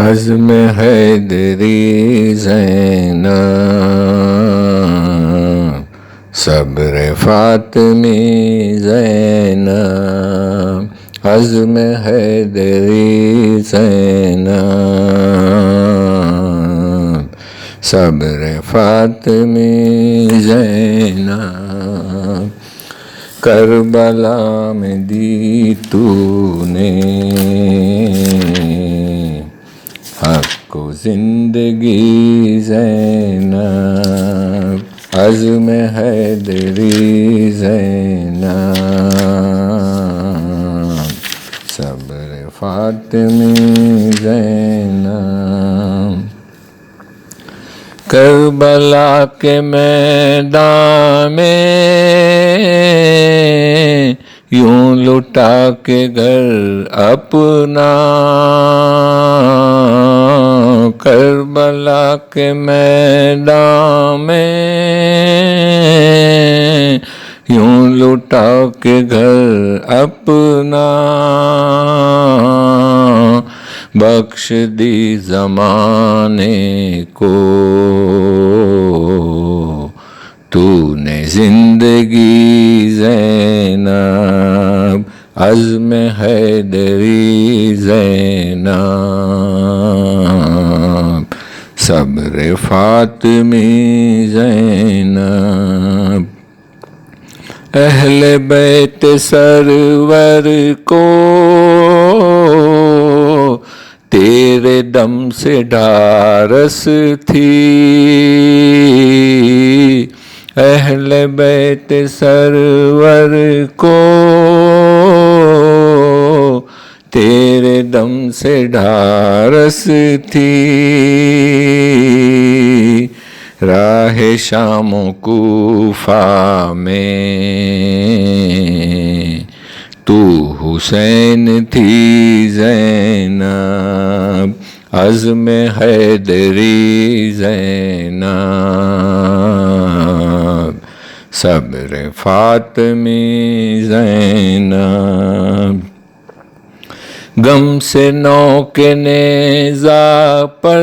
عزم حیدری زینب، صبر فاطمی زینب، عزم حیدری زینب، صبر فاطمی زینب، کربلا میں دی تو نے حق کو زندگی زینب، عزم حیدری زینب، صبر فاطمی زینب، کربلا کے میدان میں یوں لٹا کے گھر اپنا، کربلا کے میدان میں یوں لٹا کے گھر اپنا، بخش دی زمانے کو تو نے زندگی زینب، عزم حیدری زینب، صبر فاطمی زینب، اہل بیت سرور کو تیرے دم سے ڈھارس تھی، اہل بیت سرور کو تیرے دم سے ڈھارس تھی، راہ شام و کوفہ میں تو حسین تھی زینب، عزم حیدری زینب، صبر فاطمی زینب، غم سے نوک نیزہ پر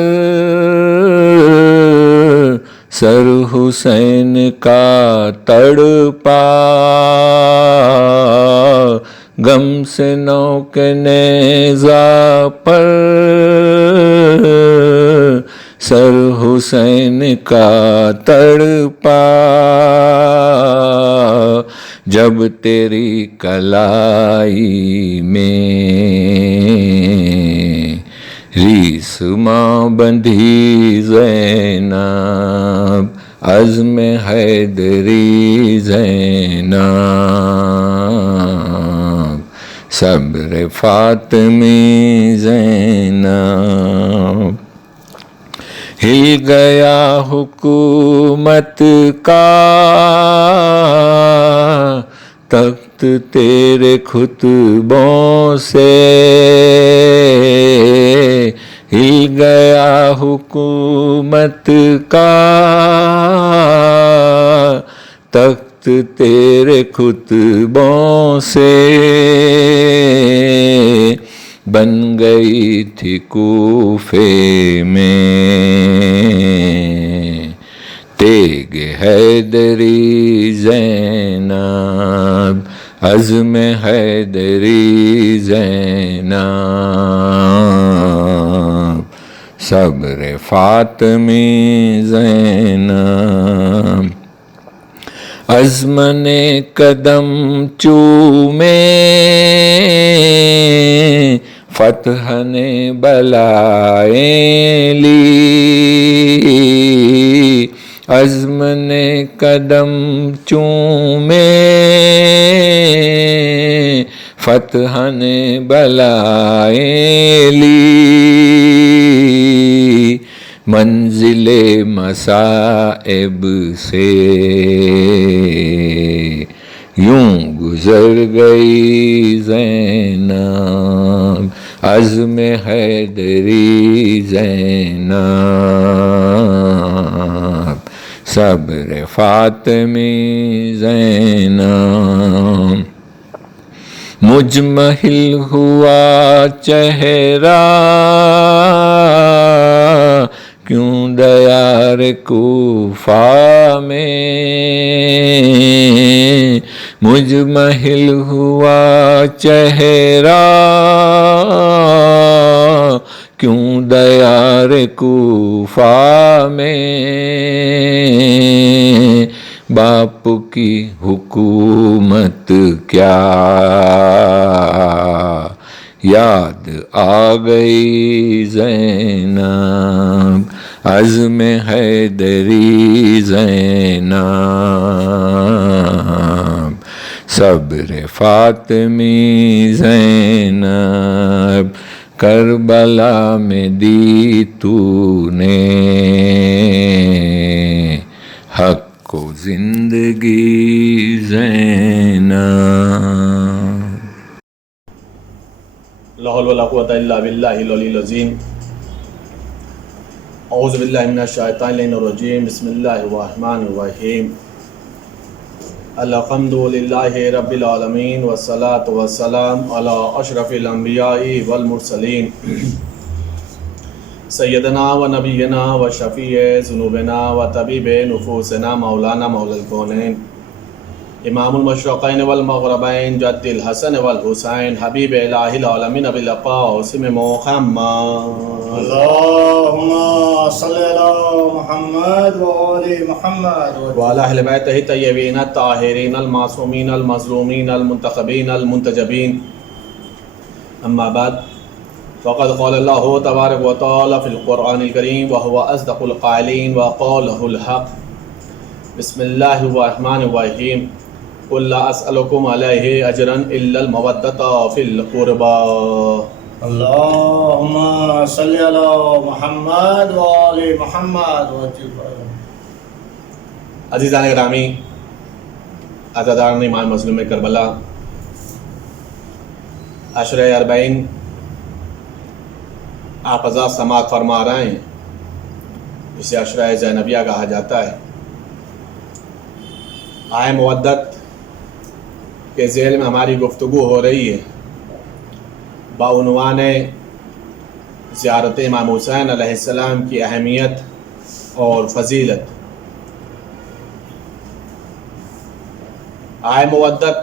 سر حسین کا تڑپا، غم سے نوک نیزہ پر سر حسین کا تڑپا، جب تیری کلائی میں ریسماں بندھی زینب، عزم حیدری زینب، صبر فاطمی زینب، ہل گیا حکومت کا تخت تیرے خطبوں سے، ہل گیا حکومت کا تخت تیرے خطبوں سے، بن گئی تھی کوفے میں تیغ حیدری زینب، عزم حیدری زینب، صبر فاطمی زینب، عزم نے قدم چومے فتح نے بلائیں لی، عزم نے قدم چومے فتح نے بلائیں لی، منزل مصائب سے یوں گزر گئی زینب، عزم حیدری زینب، صبر فاطمی زینب، مجمحل ہوا چہرہ کیوں دیار کوفہ میں، مجمحل ہوا چہرہ کیوں دیار کوفہ میں، باپ کی حکومت کیا یاد آ گئی زینب، عزم حیدری زینب، صبر فاطمی زینب، کربلا میں دی تو نے حق کو زندگی زینب۔ لا حول ولا قوة الا باللہ العلی العظیم۔ اعوذ باللہ من الشیطان الرجیم، بسم اللہ الرحمن الرحیم۔ الحمد للہ رب العالمین والصلاة والسلام علی اشرف الانبیاء والمرسلین، سیدنا و نبینا و شفیع ذنوبنا و طبیب نفوسنا مولانا مولا الکونین، امام المشرقین والمغربین، جد الحسن والحسین، حبیب الہ العالمین ابی القاسم محمد۔ اللہم صلی علی محمد وآل محمد وعلی اہل بیتہ الطیبین الطاہرین المعصومین المظلومین المنتخبین المنتجبین، اما بعد فقد قال اللہ تبارک و تعالی فی القرآن الکریم وهو اصدق القائلین وقوله الحق۔ بسم اللہ الرحمن الرحیم۔ قل لا اسألکم علیہ اجرا الا المودۃ فی القربى۔ اللہم صلی علی محمد وآل محمد۔ عزیزان گرامی، عزاداران امام مظلوم کربلا، عشرہ اربعین آپ حضرات سماعت فرما رہے ہیں، اسے عشرہ زینبیہ کہا جاتا ہے۔ آئے مودت کے ذیل میں ہماری گفتگو ہو رہی ہے بعنوان زیارت امام حسین علیہ السلام کی اہمیت اور فضیلت۔ آئے مودت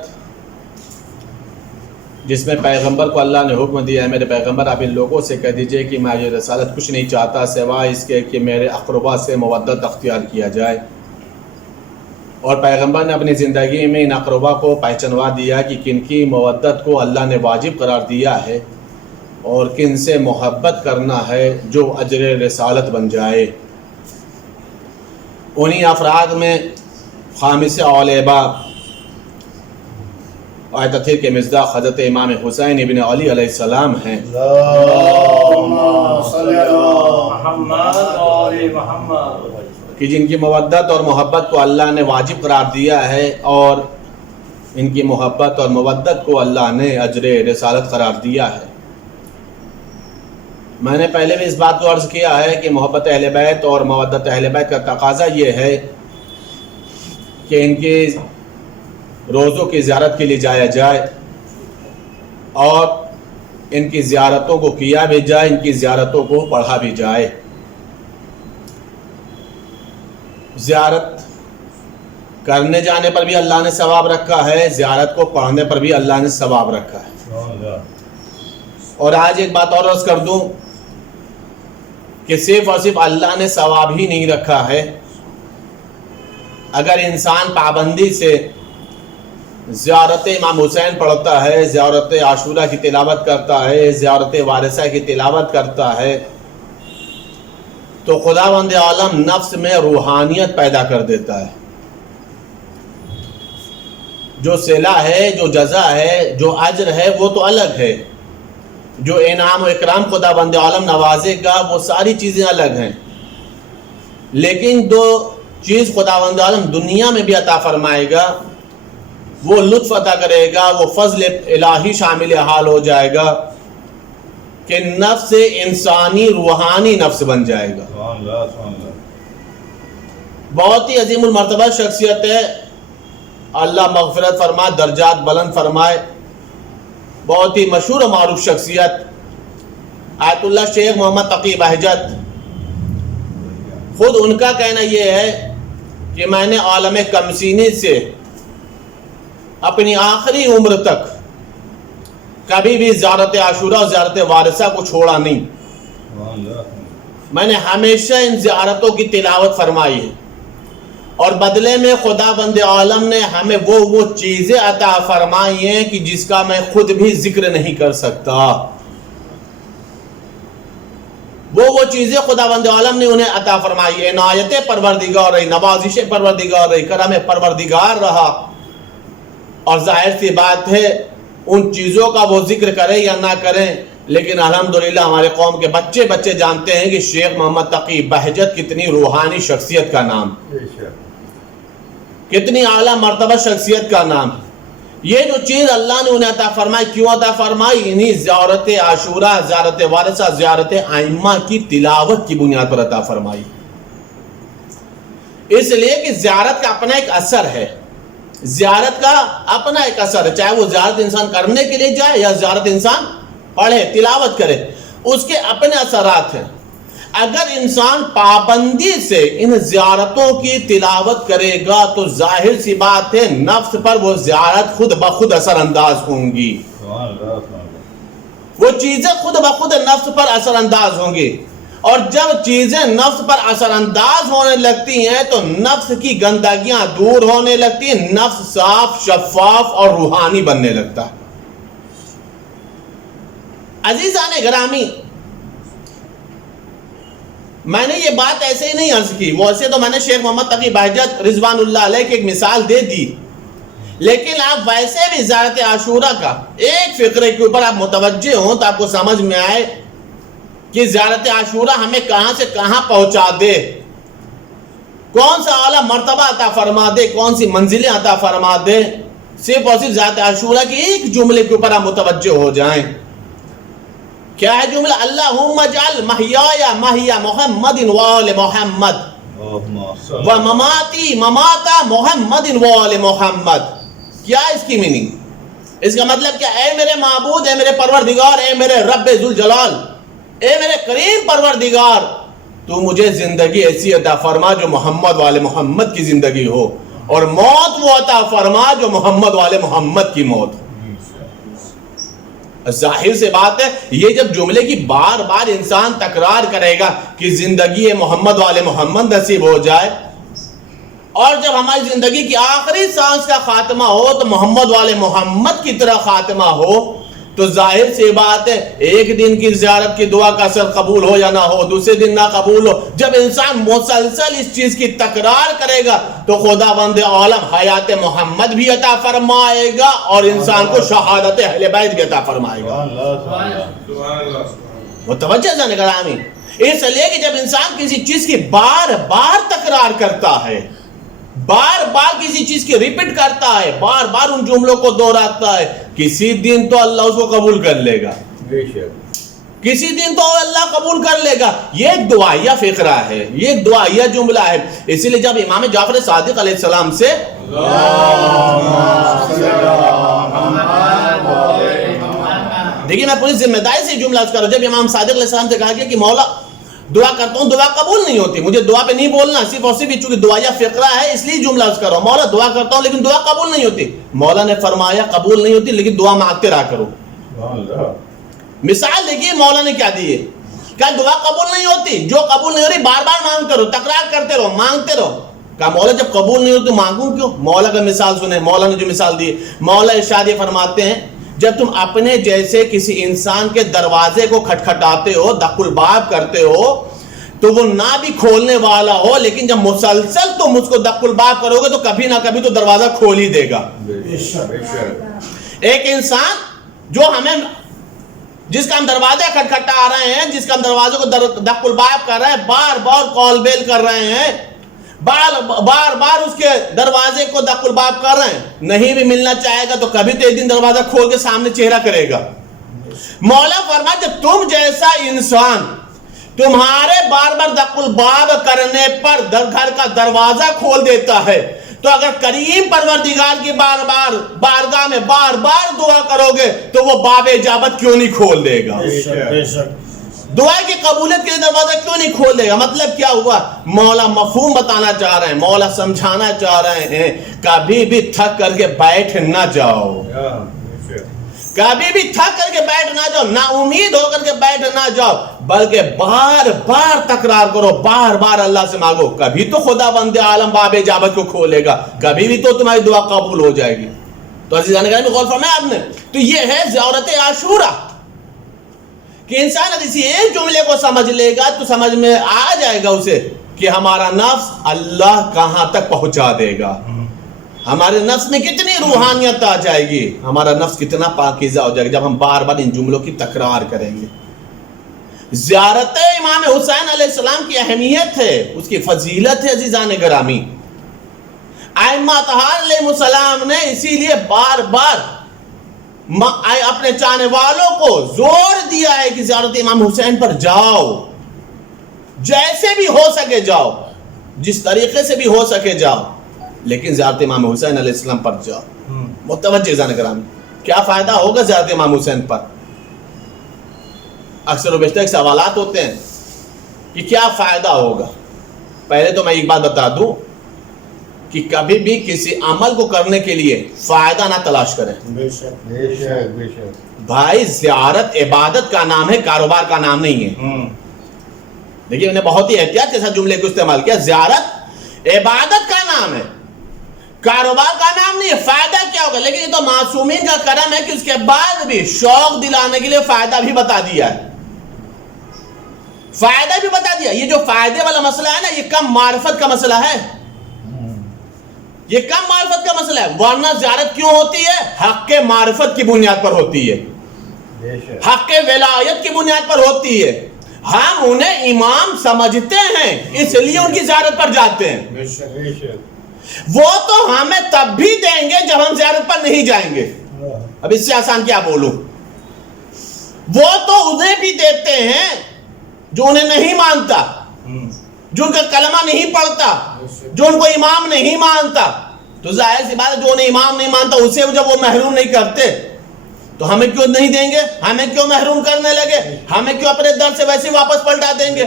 جس میں پیغمبر کو اللہ نے حکم دیا ہے، میرے پیغمبر آپ ان لوگوں سے کہہ دیجئے کہ میں یہ رسالت کچھ نہیں چاہتا سوائے اس کے کہ میرے اقربا سے مودت اختیار کیا جائے، اور پیغمبر نے اپنی زندگی میں ان اقربا کو پہچنوا دیا کہ کن کی مودت کو اللہ نے واجب قرار دیا ہے اور کن سے محبت کرنا ہے جو اجر رسالت بن جائے۔ انہی افراد میں خامس اولیبا آیت تطہیر کے مصداق حضرت امام حسین ابن علی علیہ السلام ہیں۔ اللہم صلی علی محمد وآل محمد، کہ جن کی مودت اور محبت کو اللہ نے واجب قرار دیا ہے اور ان کی محبت اور مودت کو اللہ نے اجر رسالت قرار دیا ہے۔ میں نے پہلے بھی اس بات کو عرض کیا ہے کہ محبت اہل بیت اور مودت اہل بیت کا تقاضا یہ ہے کہ ان کی روزوں کی زیارت کے لیے جایا جائے اور ان کی زیارتوں کو کیا بھی جائے، ان کی زیارتوں کو پڑھا بھی جائے۔ زیارت کرنے جانے پر بھی اللہ نے ثواب رکھا ہے، زیارت کو پڑھنے پر بھی اللہ نے ثواب رکھا ہے۔ اور آج ایک بات اور عرض کر دوں کہ صرف اور صرف اللہ نے ثواب ہی نہیں رکھا ہے، اگر انسان پابندی سے زیارت امام حسین پڑھتا ہے، زیارت عاشورہ کی تلاوت کرتا ہے، زیارت وارثہ کی تلاوت کرتا ہے، تو خداوند عالم نفس میں روحانیت پیدا کر دیتا ہے۔ جو صلہ ہے، جو جزا ہے، جو اجر ہے، وہ تو الگ ہے، جو انعام و اکرام خداوند عالم نوازے گا وہ ساری چیزیں الگ ہیں، لیکن دو چیز خداوند عالم دنیا میں بھی عطا فرمائے گا، وہ لطف عطا کرے گا، وہ فضل الہی شامل حال ہو جائے گا کہ نفس انسانی روحانی نفس بن جائے گا۔ بہت ہی عظیم المرتبہ شخصیت ہے، اللہ مغفرت فرمائے، درجات بلند فرمائے، بہت ہی مشہور و معروف شخصیت آیت اللہ شیخ محمد تقی بہجت، خود ان کا کہنا یہ ہے کہ میں نے عالم کمسینی سے اپنی آخری عمر تک کبھی بھی زیارت عاشورہ اور زیارت وارثہ کو چھوڑا نہیں. میں نے ہمیشہ ان زیارتوں کی تلاوت فرمائی ہے، اور بدلے میں خدا بند عالم نے ہمیں وہ چیزیں عطا فرمائی ہیں کہ جس کا میں خود بھی ذکر نہیں کر سکتا. وہ چیزیں خدا بند عالم نے انہیں عطا فرمائی. عنایت پروردگار رہی، نوازش پروردگار رہی، کرم پروردگار رہا. اور ظاہر سی بات ہے ان چیزوں کا وہ ذکر کریں یا نہ کریں، لیکن الحمدللہ ہمارے قوم کے بچے جانتے ہیں کہ شیخ محمد تقی بہجت کتنی روحانی شخصیت کا نام، کتنی اعلیٰ مرتبہ شخصیت کا نام. یہ جو چیز اللہ نے انہیں عطا فرمائی، کیوں عطا فرمائی؟ انہی زیارت عاشورہ، زیارت وارثہ، زیارت ائمہ کی تلاوت کی بنیاد پر عطا فرمائی. اس لیے کہ زیارت کا اپنا ایک اثر ہے، زیارت کا اپنا ایک اثر ہے، چاہے وہ زیارت انسان کرنے کے لیے جائے یا زیارت انسان پڑھے تلاوت کرے، اس کے اپنے اثرات ہیں. اگر انسان پابندی سے ان زیارتوں کی تلاوت کرے گا تو ظاہر سی بات ہے نفس پر وہ زیارت خود بخود اثر انداز ہوں گی، وہ چیزیں خود بخود نفس پر اثر انداز ہوں گی. اور جب چیزیں نفس پر اثر انداز ہونے لگتی ہیں تو نفس کی گندگیاں دور ہونے لگتی ہیں، نفس صاف، شفاف اور روحانی بننے لگتا ہے. عزیزان گرامی، میں نے یہ بات ایسے ہی نہیں عرض کی، ویسے تو میں نے شیخ محمد تقی بہجت رضوان اللہ علیہ کی ایک مثال دے دی، لیکن آپ ویسے بھی زیارت عاشورہ کا ایک فقرے کے اوپر آپ متوجہ ہوں تو آپ کو سمجھ میں آئے کہ زیارت عاشورہ ہمیں کہاں سے کہاں پہنچا دے، کون سا اعلیٰ مرتبہ عطا فرما دے، کون سی منزلیں عطا فرما دے. صرف اور صرف زیارت عاشورہ کی ایک جملے کے اوپر آپ متوجہ ہو جائیں. کیا ہے جملہ؟ اللہم اجعل محیای محی محمد وآل محمد ومماتی ممات محمد وآل محمد. کیا اس کی میننگ؟ اس کا مطلب کیا؟ اے میرے معبود، اے میرے پروردگار، اے میرے رب ذوالجلال، اے میرے کریم پروردگار، تو مجھے زندگی ایسی عطا فرما جو محمد والے محمد کی زندگی ہو، اور موت وہ عطا فرما جو محمد والے محمد کی موت ہو. ظاہر سے بات ہے یہ جب جملے کی بار بار انسان تکرار کرے گا کہ زندگی محمد والے محمد نصیب ہو جائے، اور جب ہماری زندگی کی آخری سانس کا خاتمہ ہو تو محمد والے محمد کی طرح خاتمہ ہو، تو ظاہر سی بات ہے ایک دن کی زیارت کی دعا کا اثر قبول ہو یا نہ ہو، دوسرے دن نہ قبول ہو. جب انسان مسلسل اس چیز کی تکرار کرے گا تو خدا بند عالم حیات محمد بھی عطا فرمائے گا اور انسان کو شہادت اہل بیت بھی عطا فرمائے گا. متوجہ جانے گرامی، اس لیے کہ جب انسان کسی چیز کی بار بار تکرار کرتا ہے، بار بار کسی چیز کی ریپیٹ کرتا ہے، بار بار ان جملوں کو دہراتا ہے، کسی دن تو اللہ اس کو قبول کر لے گا، کسی دن تو اللہ قبول کر لے گا. یہ ایک دعائیہ فقرہ ہے، یہ ایک دعائیہ جملہ ہے. اسی لیے جب امام جعفر صادق علیہ السلام سے دیکھیے میں پوری ذمہ داری سے جملہ کر رہا ہوں، جب امام صادق علیہ السلام سے کہا گیا کہ مولا دعا کرتا ہوں دعا قبول نہیں ہوتی، مجھے دعا پہ نہیں بولنا، صرف اور صرف چونکہ دعائیہ فقرہ ہے اس لیے جملہ کر رہا ہوں، مولا دعا کرتا ہوں لیکن دعا قبول نہیں ہوتی. مولا نے فرمایا قبول نہیں ہوتی لیکن دعا مانگتے رہا کرو. مثال دیکھیے مولا نے کیا دی ہے، کیا دعا قبول نہیں ہوتی؟ جو قبول نہیں ہو رہی بار بار مانگتے رہو، تکرار کرتے رہو، مانگتے رہو. کہا مولا جب قبول نہیں ہوتی مانگوں کیوں؟ مولا کا مثال سنیں، مولا نے جو مثال دی، مولا ارشاد فرماتے ہیں جب تم اپنے جیسے کسی انسان کے دروازے کو کھٹکھٹاتے ہو، دق الباب کرتے ہو، تو وہ نہ بھی کھولنے والا ہو، لیکن جب مسلسل تم اس کو دق الباب کرو گے تو کبھی نہ کبھی تو دروازہ کھول ہی دے گا. ایک انسان جو ہمیں جس کا ہم دروازہ کھٹکھٹا رہے ہیں، جس کا ہم دروازے کو دق الباب کر رہے ہیں، بار بار کال بیل کر رہے ہیں، بار بار اس کے دروازے کو دق الباب کر رہے ہیں، نہیں بھی ملنا چاہے گا تو کبھی تو ایک دن دروازہ کھول کے سامنے چہرہ کرے گا. مولا فرمایا جب تم جیسا انسان تمہارے بار بار دق الباب کرنے پر گھر کا دروازہ کھول دیتا ہے تو اگر کریم پروردگار کی بارگاہ میں بار بار دعا کرو گے تو وہ باب اجابت کیوں نہیں کھول دے گا؟ بے شک دعا کی قبولیت کے لیے دروازہ کیوں نہیں کھول دے گا؟ مطلب کیا ہوا؟ مولا مفہوم بتانا چاہ رہے ہیں، مولا سمجھانا چاہ رہے ہیں، کبھی بھی تھک کر کے بیٹھ نہ جاؤ، کبھی بھی تھک کر کے بیٹھ نہ جاؤ، نا امید ہو کر کے بیٹھ نہ جاؤ، بلکہ بار بار تکرار کرو، بار بار اللہ سے مانگو، کبھی تو خدا بند عالم باب اجابت کو کھولے گا، کبھی بھی تو تمہاری دعا قبول ہو جائے گی۔ تو عزیزان گرامی غور فرمایا آپ نے، تو یہ ہے زیارت عاشورہ کہ انسان اگر اسی ایک جملے کو سمجھ لے گا تو سمجھ میں آ جائے گا اسے کہ ہمارا نفس اللہ کہاں تک پہنچا دے گا، ہمارے نفس میں کتنی روحانیت آ جائے گی، ہمارا نفس کتنا پاکیزہ ہو جائے گا جب ہم بار بار ان جملوں کی تکرار کریں گے۔ زیارت امام حسین علیہ السلام کی اہمیت ہے، اس کی فضیلت ہے عزیزان گرامی۔ ائمہ اطہار علیہ السلام نے اسی لیے بار بار اپنے چاہنے والوں کو زور دیا ہے کہ زیارت امام حسین پر جاؤ، جیسے بھی ہو سکے جاؤ، جس طریقے سے بھی ہو سکے جاؤ، لیکن زیارت امام حسین علیہ السلام پر جاؤ۔ متوجہ جان گرامی، کیا فائدہ ہوگا زیارت امام حسین پر؟ اکثر و بیشتر سوالات ہوتے ہیں کہ کیا فائدہ ہوگا۔ پہلے تو میں ایک بات بتا دوں کہ کبھی بھی کسی عمل کو کرنے کے لیے فائدہ نہ تلاش کریں۔ بے شک بے شک بے شک بھائی زیارت عبادت کا نام ہے، کاروبار کا نام نہیں ہے۔ دیکھیے میں نے بہت ہی احتیاط کے ساتھ جملے کو استعمال کیا، زیارت عبادت کا نام ہے، کاروبار کا نام نہیں ہے۔ فائدہ کیا ہوگا؟ لیکن یہ تو معصومین کا کرم ہے کہ اس کے بعد بھی شوق دلانے کے لیے فائدہ بھی بتا دیا ہے، فائدہ بھی بتا دیا۔ یہ جو فائدے والا مسئلہ ہے نا، یہ کم معرفت کا مسئلہ ہے، یہ کم معرفت کا مسئلہ ہے۔ ورنہ زیارت کیوں ہوتی ہے؟ حق کے معرفت کی بنیاد پر ہوتی ہے، حق کے ولایت کی بنیاد پر ہوتی ہے۔ ہم انہیں امام سمجھتے ہیں اس لیے ان کی زیارت پر جاتے ہیں، وہ تو ہمیں تب بھی دیں گے جب ہم زیارت پر نہیں جائیں گے۔ اب اس سے آسان کیا بولوں؟ وہ تو انہیں بھی دیتے ہیں جو انہیں نہیں مانتا، جو ان کا کلمہ نہیں پڑھتا، جو ان کو امام نہیں مانتا۔ تو ظاہر سی بات ہے جو انہیں امام نہیں مانتا اسے جب وہ محروم نہیں کرتے تو ہمیں کیوں نہیں دیں گے؟ ہمیں کیوں محروم کرنے لگے؟ ہمیں کیوں اپنے در سے ویسے واپس پلٹا دیں گے؟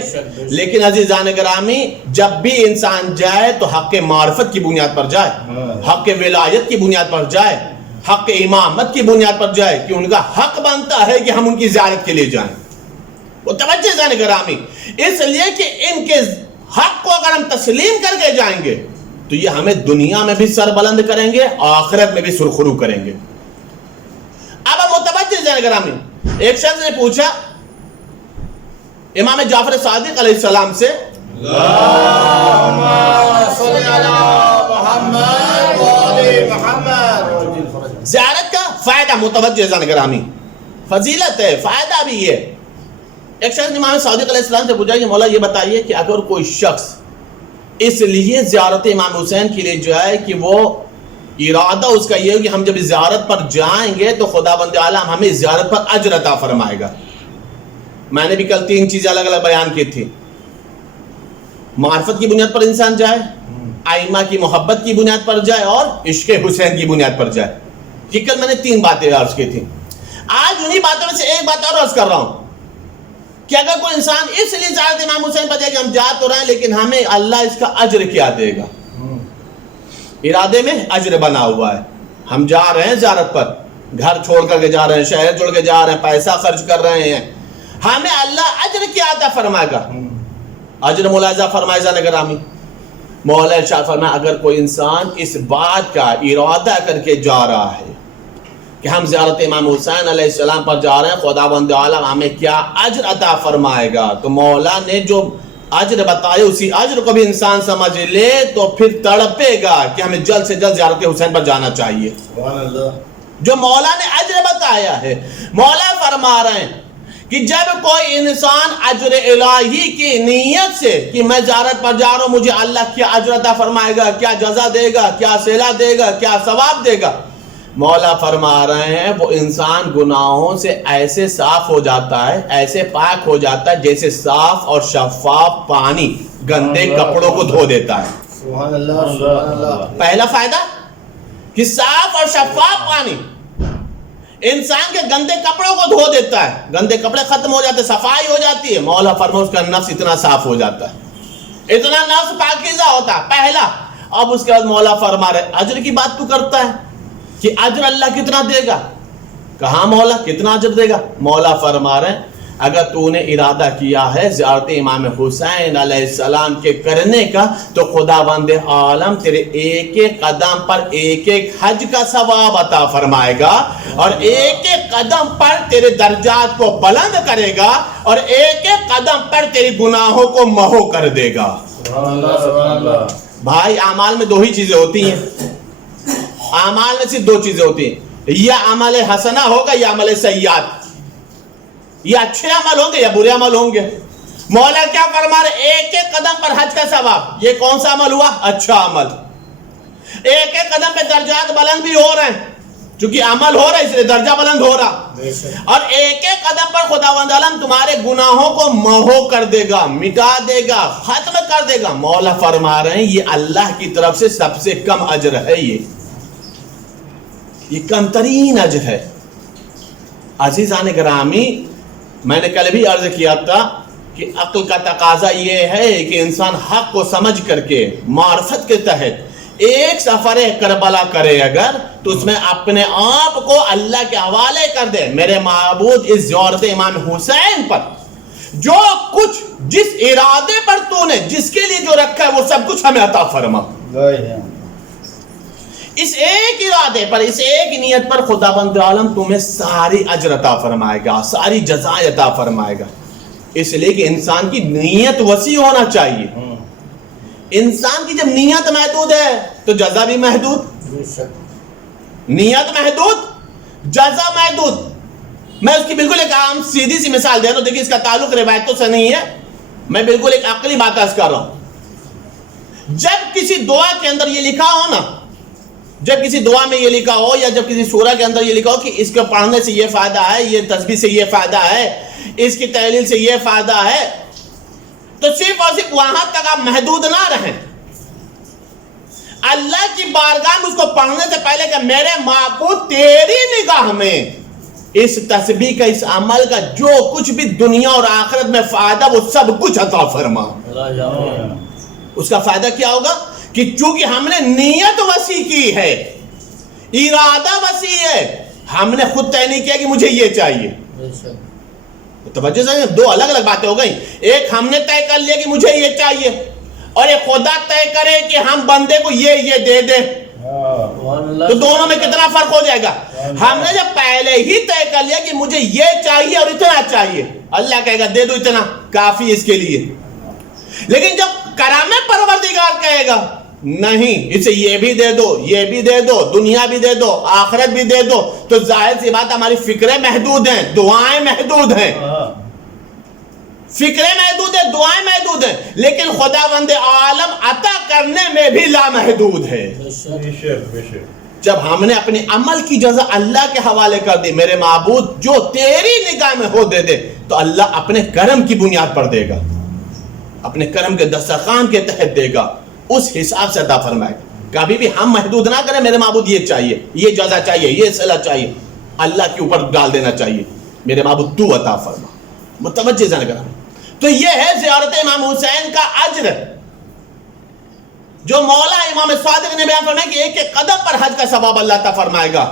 لیکن عزیزان گرامی، جب بھی انسان جائے تو حق معرفت کی بنیاد پر جائے، حق ولایت کی بنیاد پر جائے، حق امامت کی بنیاد پر جائے کہ ان کا حق بنتا ہے کہ ہم ان کی زیارت کے لیے جائیں۔ وہ توجہ عزیزان گرامی، اس لیے کہ ان کے حق کو اگر ہم تسلیم کر کے جائیں گے تو یہ ہمیں دنیا میں بھی سر بلند کریں گے، آخرت میں بھی سرخرو کریں گے۔ اب ہم متوجہ عزیزان گرامی، ایک شخص نے پوچھا امام جعفر صادق علیہ السلام سے، اللہم صلی علی محمد و آل محمد، زیارت کا فائدہ متوجہ عزیزان گرامی، فضیلت ہے، فائدہ بھی ہے۔ ایک شخص نے امام صادق علیہ السلام سے پوچھا کہ مولا یہ بتائیے کہ اگر کوئی شخص اس لیے زیارت امام حسین کے لیے جائے کہ وہ ارادہ اس کا یہ ہے کہ ہم جب زیارت پر جائیں گے تو خدا بند عالم ہمیں زیارت پر اجر عطا فرمائے گا۔ میں نے بھی کل 3 چیزیں الگ الگ بیان کی تھی، معرفت کی بنیاد پر انسان جائے، ائمہ کی محبت کی بنیاد پر جائے، اور عشق حسین کی بنیاد پر جائے۔ یہ کل میں نے 3 باتیں عرض کی تھی۔ آج انہی باتوں میں سے ایک بات اور عرض کر رہا ہوں کہ اگر کوئی انسان اس لیے زیارت امام حسین پر جائے کہ ہم جا تو رہے ہیں لیکن ہمیں اللہ اس کا اجر کیا دے گا، ارادے میں اجر بنا ہوا ہے، ہم جا رہے ہیں زیارت پر، گھر چھوڑ کر کے جا رہے ہیں، شہر چھوڑ کے جا رہے ہیں، پیسہ خرچ کر رہے ہیں، ہمیں اللہ اجر کیا عطا فرمائے گا؟ اجر ملاحظہ فرمائے جانے گرامی، مولا ارشاد فرمایا اگر کوئی انسان اس بات کا ارادہ کر کے جا رہا ہے کہ ہم زیارت امام حسین علیہ السلام پر جا رہے ہیں، خدا بند عالم ہمیں کیا اجر عطا فرمائے گا، تو مولا نے جو اجر بتائے اسی اجر کو بھی انسان سمجھ لے تو پھر تڑپے گا کہ ہمیں جلد سے جلد زیارت حسین پر جانا چاہیے۔ سبحان اللہ، جو مولا نے اجر بتایا ہے، مولا فرما رہے ہیں کہ جب کوئی انسان اجر الہی کی نیت سے کہ میں زیارت پر جا رہا ہوں، مجھے اللہ کیا اجر عطا فرمائے گا، کیا جزا دے گا، کیا صلہ دے گا، کیا ثواب دے گا، مولا فرما رہے ہیں وہ انسان گناہوں سے ایسے صاف ہو جاتا ہے، ایسے پاک ہو جاتا ہے جیسے صاف اور شفاف پانی گندے کپڑوں کو دھو دیتا ہے۔ سبحان اللہ سبحان اللہ. پہلا فائدہ کہ صاف اور شفاف پانی انسان کے گندے کپڑوں کو دھو دیتا ہے. گندے کپڑے ختم ہو جاتے، صفائی ہو جاتی ہے. مولا فرمایا اس کا نفس اتنا صاف ہو جاتا ہے، اتنا نفس پاکیزہ ہوتا ہے. پہلا. اب اس کے بعد مولا فرما رہے اجر کی بات تو کرتا ہے کہ اجر اللہ کتنا دے گا. کہاں مولا کتنا اجر دے گا؟ مولا فرما رہے اگر تو نے ارادہ کیا ہے زیارت امام حسین علیہ السلام کے کرنے کا تو خداوند عالم تیرے ایک ایک قدم پر ایک ایک حج کا ثواب عطا فرمائے گا، اور ایک ایک قدم پر تیرے درجات کو بلند کرے گا، اور ایک ایک قدم پر تیری گناہوں کو محو کر دے گا. سبحان اللہ سبحان اللہ. بھائی اعمال میں دو ہی چیزیں ہوتی ہیں. اعمال میں صرف دو چیزیں ہوتی ہیں، یا عمل حسنہ ہوگا یا عمل سیئات. یہ اچھے عمل ہوں گے یا برے عمل ہوں گے. مولا کیا فرما رہے ایک ایک قدم پر حج کا ثواب. یہ کون سا عمل ہوا؟ اچھا عمل. ایک ایک قدم پہ درجات بلند بھی ہو رہے ہیں، چونکہ عمل ہو رہا ہے اس لیے درجہ بلند ہو رہا. اور ایک ایک قدم پر خداوند عالم تمہارے گناہوں کو محو کر دے گا، مٹا دے گا، ختم کر دے گا. مولا فرما رہے ہیں یہ اللہ کی طرف سے سب سے کم اجر ہے. یہ کم ترین اجر ہے. عزیزان گرامی، میں نے کل بھی عرض کیا تھا کہ عقل کا تقاضا یہ ہے کہ انسان حق کو سمجھ کر کے معرفت کے تحت ایک سفر کربلا کرے اگر، تو اس میں اپنے آپ کو اللہ کے حوالے کر دے. میرے معبود اس زیارت امام حسین پر جو کچھ جس ارادے پر تو نے جس کے لیے جو رکھا ہے وہ سب کچھ ہمیں عطا فرما. اس ایک ارادے پر، اس ایک نیت پر خداوند عالم تمہیں ساری اجر عطا فرمائے گا، ساری جزائیں عطا فرمائے گا. اس لیے کہ انسان کی نیت وسیع ہونا چاہیے. انسان کی جب نیت محدود ہے تو جزا بھی محدود. نیت محدود، جزا محدود. میں اس کی بالکل ایک عام سیدھی سی مثال دے رہا ہوں. دیکھیں اس کا تعلق روایتوں سے نہیں ہے، میں بالکل ایک عقلی بات عرض کر رہا ہوں. جب کسی دعا کے اندر یہ لکھا ہو نا، جب کسی دعا میں یہ لکھا ہو یا جب کسی سورہ کے اندر یہ لکھا ہو کہ اس کو پڑھنے سے یہ فائدہ ہے، یہ تسبیح سے یہ فائدہ ہے، اس کی تحلیل سے یہ فائدہ ہے، تو صرف اور صرف وہاں تک آپ محدود نہ رہیں. اللہ کی بارگاہ میں اس کو پڑھنے سے پہلے کہ میرے معبود تیری نگاہ میں اس تسبیح کا، اس عمل کا جو کچھ بھی دنیا اور آخرت میں فائدہ وہ سب کچھ عطا فرما. اس کا فائدہ کیا ہوگا کہ چونکہ ہم نے نیت وسیع کی ہے، ارادہ وسیع ہے، ہم نے خود طے نہیں کیا کہ مجھے یہ چاہیے. توجہ سے دو الگ الگ باتیں ہو گئی. ایک ہم نے طے کر لیا کہ مجھے یہ چاہیے، اور ایک خدا طے کرے کہ ہم بندے کو یہ دے دیں. تو دونوں میں کتنا فرق ہو جائے گا. ہم نے جب پہلے ہی طے کر لیا کہ مجھے یہ چاہیے اور اتنا چاہیے، اللہ کہے گا دے دو اتنا، کافی اس کے لیے. لیکن جب کرم پروردگار کہے گا نہیں اسے یہ بھی دے دو، یہ بھی دے دو، دنیا بھی دے دو، آخرت بھی دے دو، تو ظاہر سی بات ہماری فکریں محدود ہیں، دعائیں محدود ہیں. فکریں محدود ہیں، دعائیں محدود ہیں، لیکن خداوند عالم عطا کرنے میں بھی لامحدود ہے. جب ہم نے اپنے عمل کی جزا اللہ کے حوالے کر دی، میرے معبود جو تیری نگاہ میں ہو دے دے، تو اللہ اپنے کرم کی بنیاد پر دے گا، اپنے کرم کے دسترخوان کے تحت دے گا، اس حساب سے عطا فرمائے گا. کبھی بھی ہم محدود نہ کریں میرے معبود یہ چاہیے، یہ جزا چاہیے، یہ صلہ چاہیے، اللہ کے اوپر ڈال دینا چاہیے. میرے معبود تو عطا فرما. متوجہ جانے کا. تو یہ ہے زیارت امام حسین کا اجر جو مولا امام صادق نے بیان فرمایا کہ ایک ایک قدم پر حج کا ثواب اللہ عطا فرمائے گا.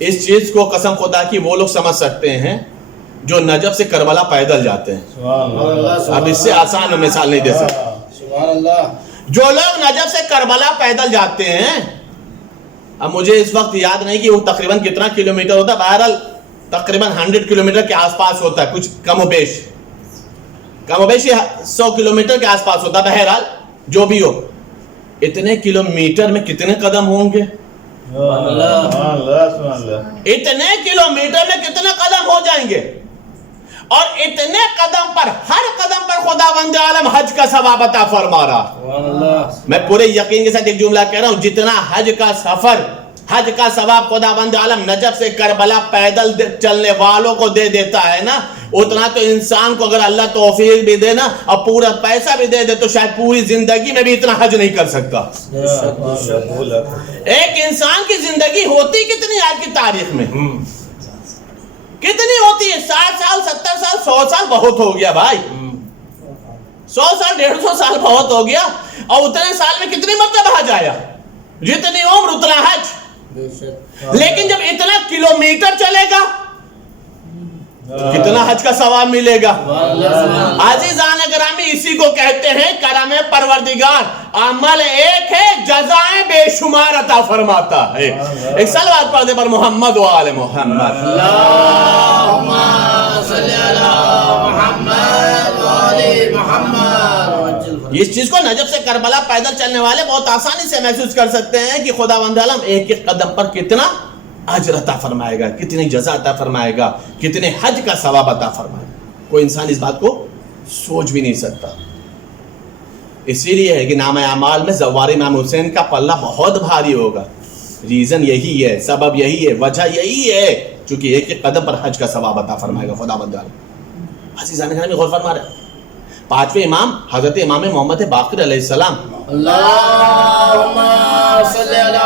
اس چیز کو قسم خدا کی وہ لوگ سمجھ سکتے ہیں جو نجف سے کربلا پیدل جاتے ہیں. اب اس سے آسان مثال نہیں دے سکتے. جو لوگ نجف سے کربلا پیدل جاتے ہیں، اب مجھے اس وقت یاد نہیں کہ وہ تقریباً کتنا کلومیٹر ہوتا ہے، بہرحال تقریباً 100 کلومیٹر کے آس پاس ہوتا ہے، کچھ کم و بیش 100 کلومیٹر کے آس پاس ہوتا ہے. بہرحال جو بھی ہو، اتنے کلومیٹر میں کتنے قدم ہوں گے؟ اتنے کلومیٹر میں کتنے قدم ہو جائیں گے؟ اور اتنے قدم پر، ہر قدم پر خداوند عالم حج کا ثواب عطا فرما رہا. میں پورے یقین کے ساتھ ایک جملہ کہہ رہا ہوں، جتنا حج کا سفر حج کا ثواب خداوند عالم نجف سے کربلا پیدل چلنے والوں کو دے دیتا ہے نا، اتنا تو انسان کو اگر اللہ توفیق بھی دے نا اور پورا پیسہ بھی دے دے تو شاید پوری زندگی میں بھی اتنا حج نہیں کر سکتا۔ ایک انسان کی زندگی ہوتی کتنی آج کی تاریخ میں؟ کتنی ہوتی ہے؟ 60 سال 70 سال 100 سال بہت ہو گیا بھائی، 100 سال 150 سال بہت ہو گیا، اور اتنے سال میں کتنی مرتبہ حج آیا؟ جتنی عمر اتنا حج۔ لیکن جب اتنا کلومیٹر چلے گا کتنا حج کا ثواب ملے گا؟ عزیزان گرامی، اسی کو کہتے ہیں کرم پروردگار، عمل ایک ہے جزائیں بے شمار عطا فرماتا ہے۔ ایک صلوات پڑھ دے پر محمد و آل محمد۔ اللہم صلی علی محمد و آل محمد۔ اس چیز کو نجف سے کربلا پیدل چلنے والے بہت آسانی سے محسوس کر سکتے ہیں کہ خداوند عالم ایک ایک قدم پر کتنا اجر عطا فرمائے گا، کتنی جزا عطا فرمائے گا، کتنے حج کا ثواب عطا فرمائے گا۔ کوئی انسان اس بات کو سوچ بھی نہیں سکتا۔ اسی لیے ہے کہ نام اعمال میں زوار امام حسین کا پلہ بہت بھاری ہوگا۔ ریزن یہی ہے، سبب یہی ہے، وجہ یہی ہے، چونکہ ایک ایک قدم پر حج کا ثواب عطا فرمائے گا خداوند عالم۔ عزیزان گرامی غور فرما رہے ہیں، پانچویں امام حضرت امام محمد باقر علیہ السلام، اللہم صلی علی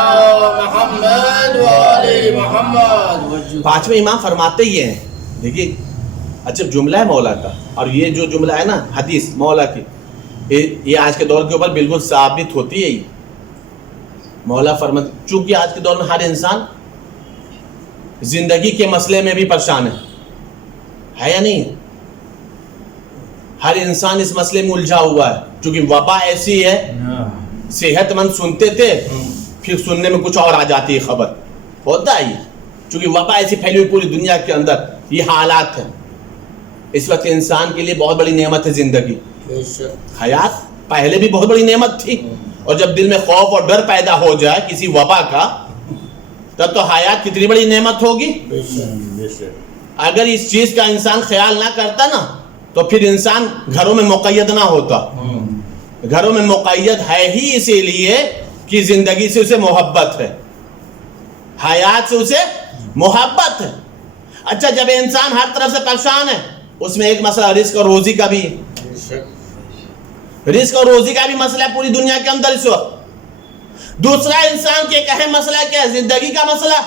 محمد و آل محمد۔ پانچویں امام فرماتے ہی ہیں، دیکھیے اچھا جملہ ہے مولا کا، اور یہ جو جملہ ہے نا حدیث مولا کی، یہ آج کے دور کے اوپر بالکل ثابت ہوتی ہے۔ مولا فرماتے، چونکہ آج کے دور میں ہر انسان زندگی کے مسئلے میں بھی پریشان ہے یا نہیں؟ ہر انسان اس مسئلے میں الجھا ہوا ہے، چونکہ وبا ایسی ہے، صحت مند سنتے تھے پھر سننے میں کچھ اور آ جاتی ہے خبر، ہوتا ہے یہ، چونکہ وبا ایسی پھیلی ہوئی پوری دنیا کے اندر، یہ حالات ہیں۔ اس وقت انسان کے لیے بہت بڑی نعمت ہے زندگی، حیات پہلے بھی بہت بڑی نعمت تھی، اور جب دل میں خوف اور ڈر پیدا ہو جائے کسی وبا کا، تب تو حیات کتنی بڑی نعمت ہوگی۔ اگر اس چیز کا انسان خیال نہ کرتا نا تو پھر انسان گھروں میں مقید نہ ہوتا۔ گھروں میں مقید ہے ہی اسی لیے کہ زندگی سے اسے محبت ہے، حیات سے اسے محبت ہے۔ اچھا جب انسان ہر طرف سے پریشان ہے، اس میں ایک مسئلہ رزق اور روزی کا بھی ہے، رزق اور روزی کا بھی مسئلہ ہے پوری دنیا کے اندر اس وقت۔ دوسرا انسان کے ایک اہم مسئلہ کیا ہے؟ زندگی کا مسئلہ،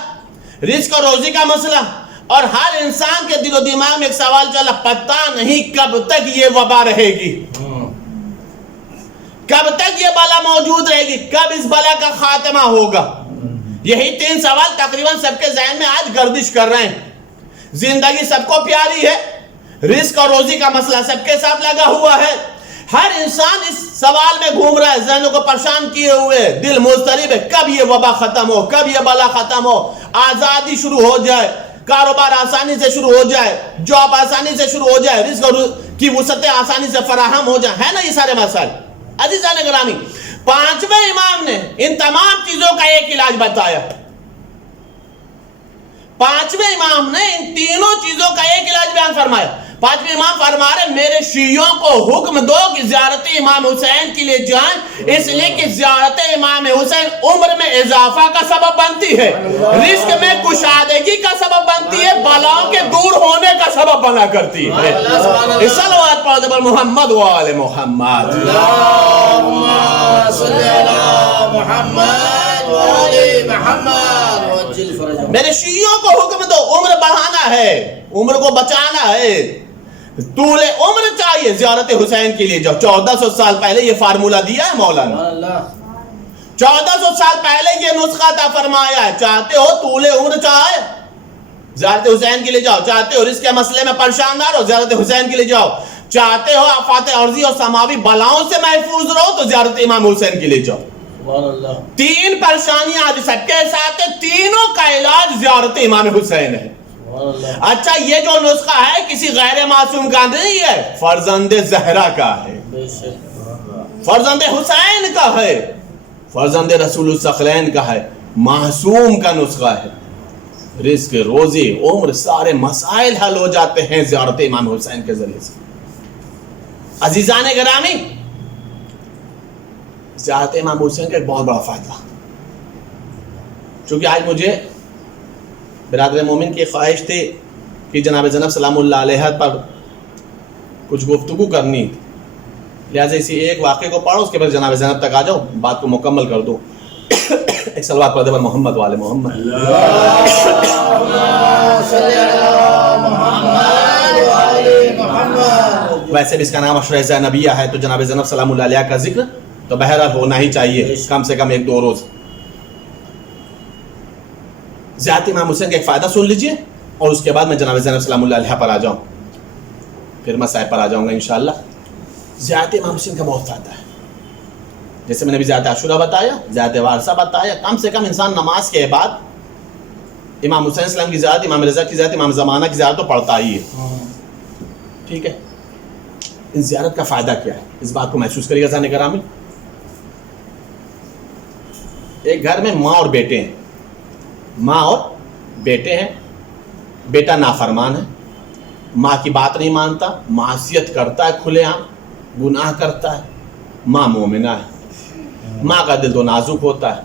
رزق اور روزی کا مسئلہ، اور ہر انسان کے دل و دماغ میں ایک سوال چلا، پتہ نہیں کب تک یہ وبا رہے گی، کب تک یہ بلا موجود رہے گی، کب اس بلا کا خاتمہ ہوگا۔ یہی تین سوال تقریباً سب کے ذہن میں آج گردش کر رہے ہیں۔ زندگی سب کو پیاری ہے، رزق اور روزی کا مسئلہ سب کے ساتھ لگا ہوا ہے، ہر انسان اس سوال میں گھوم رہا ہے، ذہنوں کو پریشان کیے ہوئے، دل مضطرب ہے، کب یہ وبا ختم ہو، کب یہ بلا ختم ہو، آزادی شروع ہو جائے، کاروبار آسانی سے شروع ہو جائے، جاب آسانی سے شروع ہو جائے، رزق کی وسعتیں آسانی سے فراہم ہو جائیں، ہے نا یہ سارے مسائل۔ عزیزان گرامی، پانچویں امام نے ان تمام چیزوں کا ایک علاج بتایا۔ پانچویں امام نے ان تینوں چیزوں کا ایک علاج بیان فرمایا۔ پانچویں امام فرما رہے میرے شیعوں کو حکم دو کہ زیارت امام حسین کے لیے جائیں، اس لیے کہ زیارت امام حسین عمر میں اضافہ کا سبب بنتی ہے، رزق میں کشادگی کا سبب بنتی ہے، بلاؤں کے دور ہونے کا سبب بنا کرتی ہے۔ صلوات پڑھ دے پر محمد و آل محمد۔ اللہم صلی علی محمد و آل محمد وعجل فرجهم۔ میرے شیعوں کو حکم دو، عمر بڑھانا ہے، عمر کو بچانا ہے، طول عمر چاہیے، زیارت حسین کے لیے جاؤ۔ 1400 سال پہلے یہ فارمولہ دیا ہے مولانا، 1400 سال پہلے یہ نسخہ تھا، فرمایا ہے چاہتے ہو طول عمر چاہے زیارت حسین کے لیے جاؤ، چاہتے ہو رزق کے مسئلے میں پریشان نہ رہو زیارت حسین کے لیے جاؤ، چاہتے ہو آفات عارضی اور سماوی بلاؤں سے محفوظ رہو تو زیارت امام حسین کے لیے جاؤ۔ تین پریشانیاں آج سب کے ساتھ ہیں، تینوں کا علاج زیارت امام حسین ہے۔ اچھا یہ جو نسخہ ہے کسی غیر معصوم کا نہیں ہے، فرزند زہرا کا ہے، فرزند حسین کا ہے، فرزند رسول الثقلین کا ہے، معصوم کا نسخہ ہے۔ رزق، روزی، عمر، سارے مسائل حل ہو جاتے ہیں زیارت امام حسین کے ذریعے سے۔ عزیزان گرامی، زیارت امام حسین کا ایک بہت بڑا فائدہ، چونکہ آج مجھے برادر مومن کی خواہش تھی کہ جناب زینب سلام اللہ علیہ پر کچھ گفتگو کرنی، لہٰذا اسی ایک واقعے کو پڑھو، اس کے بعد جناب زینب تک آ جاؤ، بات کو مکمل کر دو۔ ایک صلوات پڑھ دے پر محمد والے محمد۔ ویسے بھی اس کا نام عشرہ زینبیہ ہے، تو جناب زینب سلام اللہ علیہ کا ذکر تو بہرحال ہونا ہی چاہیے، کم سے کم 1-2 روز۔ زیادتی امام حسین کا ایک فائدہ سن لیجئے اور اس کے بعد میں جناب زینب سلام اللہ علیہ پر آ جاؤں، پھر میں صاحب پر آ جاؤں گا انشاءاللہ۔ زیادتی امام حسین کا بہت فائدہ ہے، جیسے میں نے بھی زیادت عاشورہ بتایا، زیادت وارثہ بتایا، کم سے کم انسان نماز کے بعد امام حسین السلام کی زیارت، امام رضا کی زیارت، امام زمانہ کی زیارت تو پڑھتا ہی ہے، ٹھیک ہے۔ ان زیارت کا فائدہ کیا ہے، اس بات کو محسوس کریے گا ذہن گرامی۔ ایک گھر میں ماں اور بیٹے ہیں، ماں اور بیٹے ہیں، بیٹا نافرمان ہے، ماں کی بات نہیں مانتا، معصیت کرتا ہے، کھلے عام گناہ کرتا ہے، ماں مومنہ ہے، ماں کا دل تو نازک ہوتا ہے،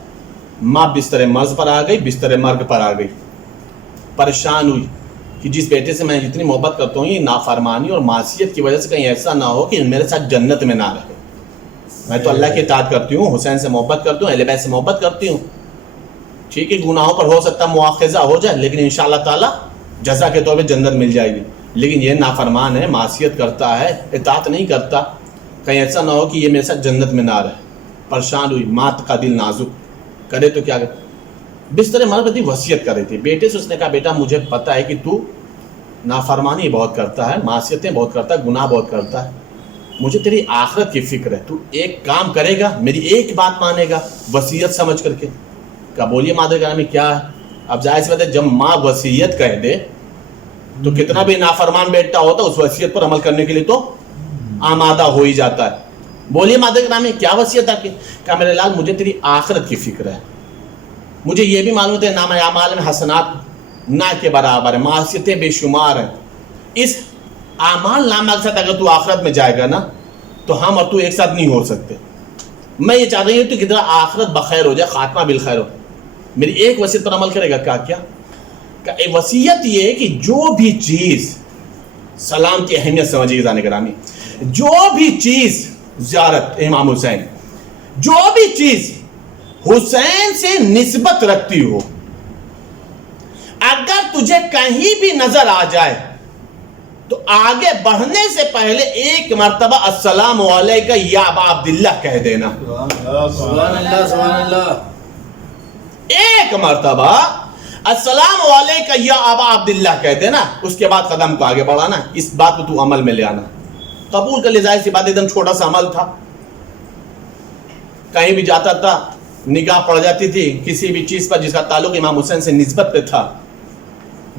ماں بستر مرض پر آ گئی، بستر مرگ پر آ گئی، پریشان ہوئی کہ جس بیٹے سے میں جتنی محبت کرتا ہوں یہ نافرمانی اور معصیت کی وجہ سے کہیں ایسا نہ ہو کہ میرے ساتھ جنت میں نہ رہے۔ میں تو اللہ کی اطاعت کرتی ہوں، حسین سے محبت کرتی ہوں، اہل بیت سے محبت کرتی ہوں، ٹھیک ہے، گناہوں پر ہو سکتا مواخذہ ہو جائے لیکن انشاءاللہ تعالی جزا کے طور پہ جنت مل جائے گی، لیکن یہ نافرمان ہے، معصیت کرتا ہے، اطاعت نہیں کرتا، کہیں ایسا نہ ہو کہ یہ میرے ساتھ جنت میں نہ رہے۔ پریشان ہوئی، ماں کا دل نازک، کرے تو کیا کرے، بستر مرگ پر وصیت کر رہی تھی، بیٹے سے اس نے کہا بیٹا مجھے پتہ ہے کہ تو نافرمانی بہت کرتا ہے، معصیتیں بہت کرتا ہے، گناہ بہت کرتا ہے، مجھے تیری آخرت کی فکر ہے، تو ایک کام کرے گا، میری ایک بات مانے گا وصیت سمجھ کر کے۔ کہا بولیے مادر گرامی کیا ہے؟ اب ظاہر سی بات ہے جب ماں وصیت کہہ دے تو کتنا بھی نافرمان بیٹا ہوتا اس وصیت پر عمل کرنے کے لیے تو آمادہ ہو ہی جاتا ہے۔ بولیے مادر گرامی کیا وصیت آپ کی؟ کہا میرے لال مجھے تیری آخرت کی فکر ہے، مجھے یہ بھی معلوم ہے نام اعمال میں حسنات نہ کے برابر ہے، معصیتیں بے شمار ہیں، اس اعمال نامہ کے ساتھ اگر تو آخرت میں جائے گا نا تو ہم اور تو ایک ساتھ نہیں ہو سکتے، میں یہ چاہ رہی ہوں کہ تیرا آخرت بخیر ہو جائے، خاتمہ بالخیر ہو، میری ایک وصیت پر عمل کرے گا؟ کیا وصیت یہ ہے کہ جو بھی چیز، سلام کی اہمیت سمجھیے ذہن گرامی، جو بھی چیز زیارت امام حسین، جو بھی چیز حسین سے نسبت رکھتی ہو، اگر تجھے کہیں بھی نظر آ جائے تو آگے بڑھنے سے پہلے ایک مرتبہ السلام علیکہ یا ابا عبداللہ کہہ دینا۔ سبحان اللہ سبحان اللہ۔ ایک مرتبہ السلام علیکہ یا ابا عبداللہ کہہ دینا، اس کے بعد قدم کو آگے بڑھانا، اس بات کو تو عمل میں لے آنا، قبول کر لے۔ ظاہر سی بات ایک دم چھوٹا سا عمل تھا، کہیں بھی جاتا تھا نگاہ پڑ جاتی تھی کسی بھی چیز پر جس کا تعلق امام حسین سے نسبت پہ تھا،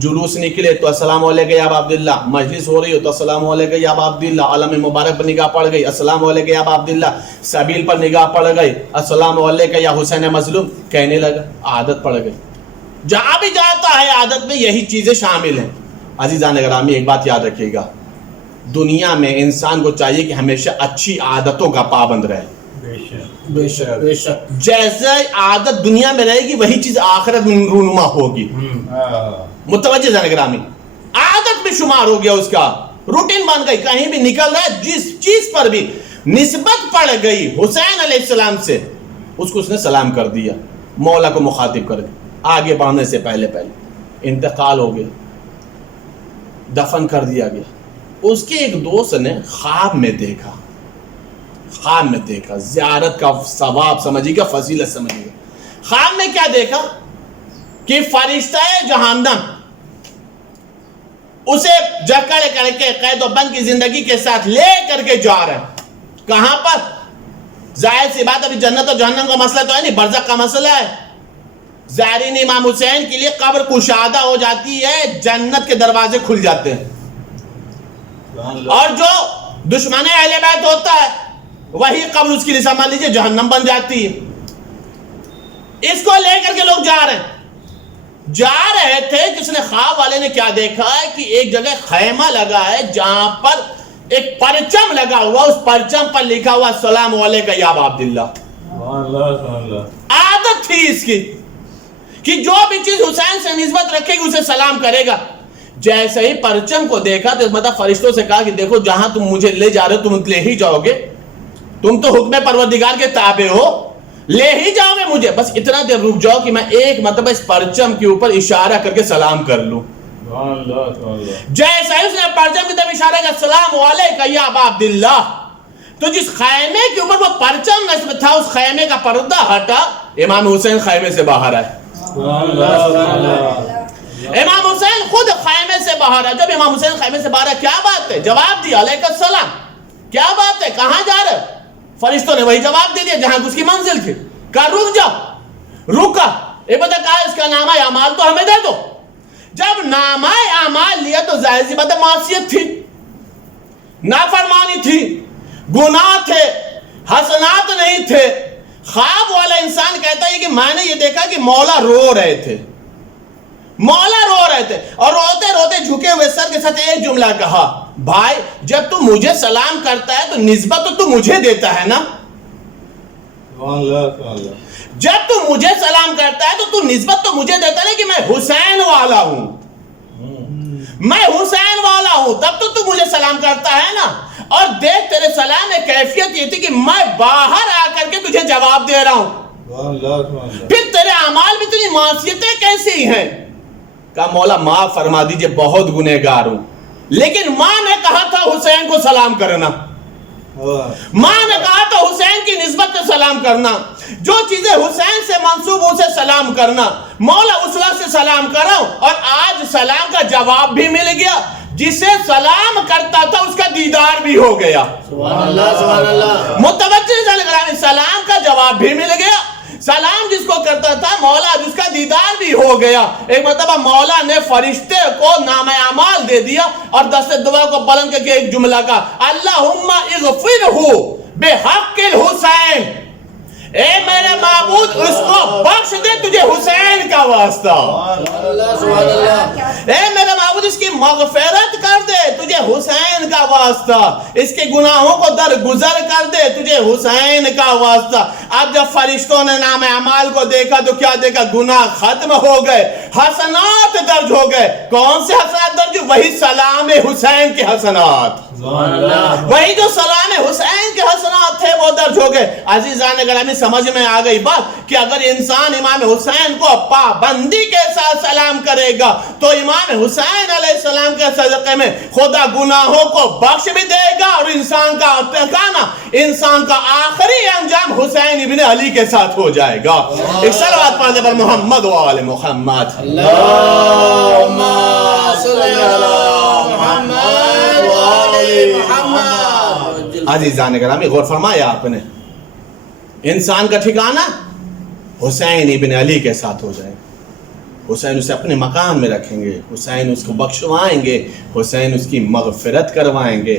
جلوس نکلے تو السلام علیکہ یا ابا عبداللہ، مجلس ہو رہی ہو تو السلام علیکہ یا ابا عبداللہ، علم مبارک پر نگاہ پڑ گئی السلام علیکہ یا ابا عبداللہ، سبیل پر نگاہ پڑ گئی السلام علیکہ یا حسین مظلوم، کہنے لگا، عادت پڑ گئی۔ جہاں بھی جاتا ہے عادت میں یہی چیزیں شامل ہیں۔ عزیزان گرامی ایک بات یاد رکھیے گا، دنیا میں انسان کو چاہیے کہ ہمیشہ اچھی عادتوں کا پابند رہے، بے شک بے شک۔ جیسے عادت دنیا میں رہے گی وہی چیز آخرت میں رونما ہوگی۔ متوجہ ذہن گرامی، عادت میں شمار ہو گیا، اس کا روٹین بن گئی، کہیں بھی نکل رہا ہے جس چیز پر بھی نسبت پڑ گئی حسین علیہ السلام سے اس کو اس نے سلام کر دیا، مولا کو مخاطب کر کے آگے بڑھنے سے پہلے انتقال ہو گیا، دفن کر دیا گیا۔ اس کے ایک دوست نے خواب میں دیکھا، زیارت کا ثواب سمجھیے گا، فضیلت سمجھیے گا۔ خواب میں کیا دیکھا کہ فرشتہ جہنم اسے جکڑ کر کے قید و بند کی زندگی کے ساتھ لے کر کے جا رہے ہیں۔ کہاں پر؟ ظاہر سی بات ابھی جنت اور جہنم کا مسئلہ تو ہے نہیں، برزخ کا مسئلہ ہے۔ زائرین امام حسین کے لیے قبر کشادہ ہو جاتی ہے، جنت کے دروازے کھل جاتے ہیں، اور جو دشمن اہل بیت ہوتا ہے وہی قبر اس کے لیے سمجھ لیجیے جہنم بن جاتی ہے۔ اس کو لے کر کے لوگ جا رہے تھے کہ اس نے خواب والے نے کیا دیکھا ہے کہ ایک جگہ خیمہ لگا ہے جہاں پر ایک پرچم لگا ہوا، اس پرچم پر لکھا ہوا السلام علیکہ یا ابا عبداللہ۔ عادت تھی اس کی کہ جو بھی چیز حسین سے نسبت رکھے گی اسے سلام کرے گا. جیسے ہی پرچم کو دیکھا تو مطلب فرشتوں سے کہا کہ دیکھو جہاں تم مجھے لے جا رہے ہو تم لے ہی جاؤ گے, تم تو حکم پروردگار کے تابع ہو, لے ہی جاؤ گے مجھے, بس اتنا دیر رک جاؤ کہ میں ایک مرتبہ اس پرچم کے اوپر اشارہ کر کے سلام کر لوں. جیسا ہی اس نے پرچم کی طرف اشارہ کیا, السلام علیکم یا ابا عبداللہ, تو جس خیمے کے اوپر وہ پرچم نصب تھا اس خیمے کا پردہ ہٹا, امام حسین خیمے سے باہر آئے. امام حسین خود خیمے سے باہر آئے. جب امام حسین خیمے سے باہر آئے, کیا بات ہے, جواب دیا علیکم السلام, کیا بات ہے, کہاں جا رہے, فرشتوں نے وہی جواب دے دیا جہاں اس کی منزل تھی. کہا رک جاؤ, رکا, ایک بتا کہا اس کا نامہ اعمال تو ہمیں دے دو. جب نامہ اعمال لیا تو ظاہر سی بات ہے معصیت تھی, نافرمانی تھی, گناہ تھے, حسنات نہیں تھے. خواب والا انسان کہتا ہے کہ میں نے یہ دیکھا کہ مولا رو رہے تھے, مولا رو رہے تھے, اور روتے روتے جھکے ہوئے سر کے ساتھ ایک جملہ کہا, بھائی جب تو مجھے سلام کرتا ہے تو نسبت تو مجھے دیتا ہے نا, جب تو مجھے سلام کرتا ہے تو نسبت تو مجھے دیتا ہے کہ میں حسین والا ہوں, میں حسین والا ہوں, تب تو مجھے سلام کرتا ہے نا. اور دیکھ تیرے سلام میں کیفیت یہ تھی کہ میں باہر آ کر کے تجھے جواب دے رہا ہوں, پھر تیرے اعمال میں تجھے معصیتیں کیسی ہیں. کہا مولا معاف فرما دیجئے, بہت گنہگار ہوں, لیکن ماں نے کہا تھا حسین کو سلام کرنا, ماں نے کہا تھا حسین کی نسبت سے سلام کرنا, جو چیزیں حسین سے منسوب اسے سلام کرنا. مولا اس وقت سے سلام کر رہا ہوں, اور آج سلام کا جواب بھی مل گیا, جسے سلام کرتا تھا اس کا دیدار بھی ہو گیا. سبحان اللہ, سبحان اللہ. متوجہ, سلام کا جواب بھی مل گیا, سلام جس کو کرتا تھا مولا جس کا دیدار بھی ہو گیا. ایک مرتبہ مولا نے فرشتے کو نامہ اعمال دے دیا اور دست دعا کو بلند کر کے ایک جملہ کہا, اللہم اغفرہ بحق الحسین, اے میرے معبود اس کو بخش دے تجھے حسین کا واسطہ, اے میرے معبود اس کی مغفرت کر دے تجھے حسین کا واسطہ, اس کے گناہوں کو درگزر کر دے تجھے حسین کا واسطہ. اب جب فرشتوں نے نام اعمال کو دیکھا تو کیا دیکھا, گناہ ختم ہو گئے, حسنات درج ہو گئے. کون سے حسنات درج؟ وہی سلام حسین کے حسنات, وہی جو سلام حسین کے حسنات تھے وہ درج ہو گئے. عزیزان گرامی سمجھ میں آ گئی بات کہ اگر انسان امام حسین کو پابندی کے ساتھ سلام کرے گا تو امام حسین علیہ السلام کے صدقے میں خدا گناہوں کو بخش بھی دے گا, اور انسان کا ٹھکانہ, انسان کا آخری انجام حسین ابن علی کے ساتھ ہو جائے گا. ایک صلوات پڑھنے پر محمد و آل محمد. اللہم صلی علی محمد و آل محمد. عزیزان گرامی غور فرمایا آپ نے, انسان کا ٹھکانہ حسین ابن علی کے ساتھ ہو جائے. حسین اسے اپنے مقام میں رکھیں گے, حسین اس کو بخشوائیں گے, حسین اس کی مغفرت کروائیں گے,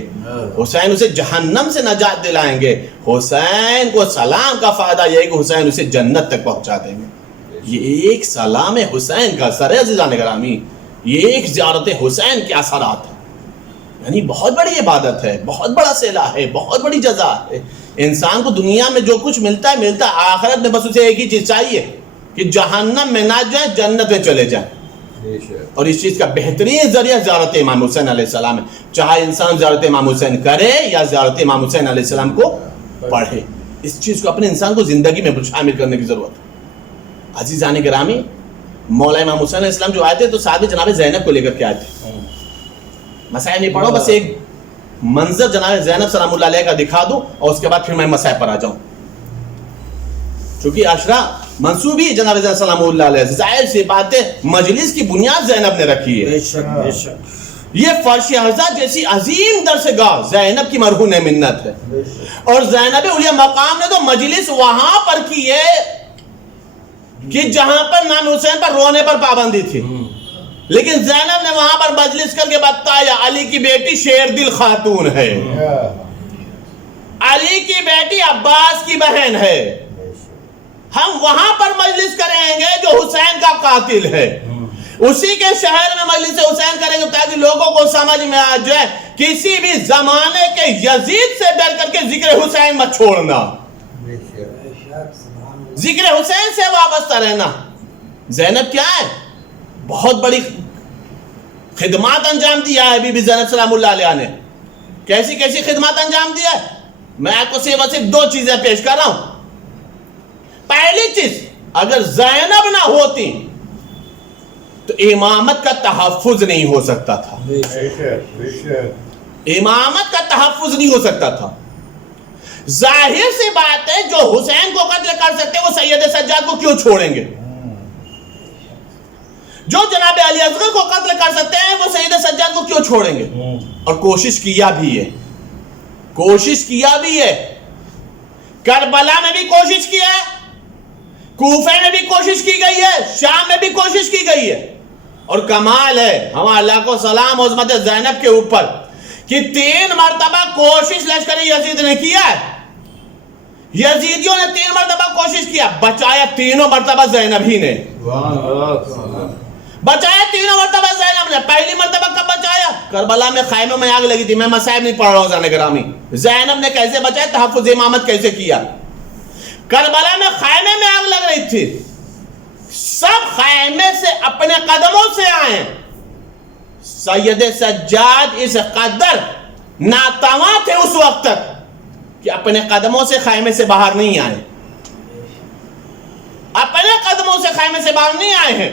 حسین اسے جہنم سے نجات دلائیں گے. حسین کو سلام کا فائدہ یہ ہے کہ حسین اسے جنت تک پہنچا دیں گے. یہ ایک سلام حسین کا اثر ہے عزیزان گرامی, یہ ایک زیارت حسین کے اثرات ہیں. یعنی بہت بڑی عبادت ہے, بہت بڑا صلہ ہے, بہت بڑی جزا ہے. انسان کو دنیا میں جو کچھ ملتا ہے ملتا ہے, آخرت میں بس اسے ایک ہی چیز چاہیے کہ جہنم میں نہ جائیں, جنت میں چلے جائیں. اور اس چیز کا بہترین ذریعہ زیارت امام حسین علیہ السلام ہے. چاہے انسان زیارت امام حسین کرے یا زیارت امام حسین علیہ السلام کو پڑھے, اس چیز کو اپنے انسان کو زندگی میں شامل کرنے کی ضرورت ہے. عزیزان گرامی, مولا امام حسین علیہ السلام جو آئے تھے تو ساتھ میں جناب زینب کو لے کر کے آئے تھے. مسائل نہیں پڑھو, بس ایک منظر جناب زینب سلام اللہ علیہ کا دکھا دوں اور اس کے بعد پھر میں مسائل پر آ جاؤں. چونکہ عشرہ منصوبی جناب زینب سلام اللہ علیہ, ظاہر سی بات ہے مجلس کی بنیاد زینب نے رکھی ہے. یہ فرش حضا جیسی عظیم درسگاہ زینب کی مرہون منت ہے, اور زینب اولیاء مقام نے تو مجلس وہاں پر کی ہے کہ جہاں پر نام حسین پر رونے پر پابندی تھی, لیکن زینب نے وہاں پر مجلس کر کے بتایا علی کی بیٹی شیر دل خاتون ہے, علی کی بیٹی عباس کی بہن ہے, ہم وہاں پر مجلس کریں گے جو حسین کا قاتل ہے, اسی کے شہر میں مجلس حسین کریں گے تاکہ لوگوں کو سمجھ میں آ جائے کسی بھی زمانے کے یزید سے ڈر کر کے ذکر حسین مت چھوڑنا, ذکر حسین سے وابستہ رہنا. زینب کیا ہے؟ بہت بڑی خدمات انجام دیا ہے بی بی زینب سلام اللہ علیہ نے. کیسی کیسی خدمات انجام دیا ہے؟ میں آپ کو صرف 2 چیزیں پیش کر رہا ہوں. پہلی چیز، اگر زینب نہ ہوتی تو امامت کا تحفظ نہیں ہو سکتا تھا. امامت کا تحفظ نہیں ہو سکتا تھا. ظاہر سی بات ہے جو حسین کو قتل کر سکتے وہ سید سجاد کو کیوں چھوڑیں گے؟ جو جناب علی اصغر کو قتل کر سکتے ہیں وہ سید سجاد کو کیوں چھوڑیں گے؟ اور کوشش کیا بھی ہے، کوشش کیا بھی ہے. کربلا میں بھی کوشش کیا ہے، کوفے میں بھی کوشش کی گئی ہے، شام میں بھی کوشش کی گئی ہے. اور کمال ہے ہمارا اللہ کو سلام عظمت زینب کے اوپر کہ 3 مرتبہ کوشش لشکر یزید نے کیا ہے. یزیدیوں نے 3 مرتبہ کوشش کیا، بچایا 3 مرتبہ زینب ہی نے. بچایا 3 مرتبہ زینب نے. پہلی مرتبہ کب بچایا؟ کربلا میں خیموں میں آگ لگی تھی. میں مصائب نہیں پڑھ رہا ہوں زانے گرامی. زینب نے کیسے بچایا؟ تحفظ امامت کیسے کیا؟ کربلا میں خیمے میں آگ لگ رہی تھی، سب خیمے سے اپنے قدموں سے آئے. سید سجاد اس قدر ناتواں تھے اس وقت تک کہ اپنے قدموں سے خیمے سے باہر نہیں آئے. اپنے قدموں سے خیمے سے باہر نہیں آئے ہیں.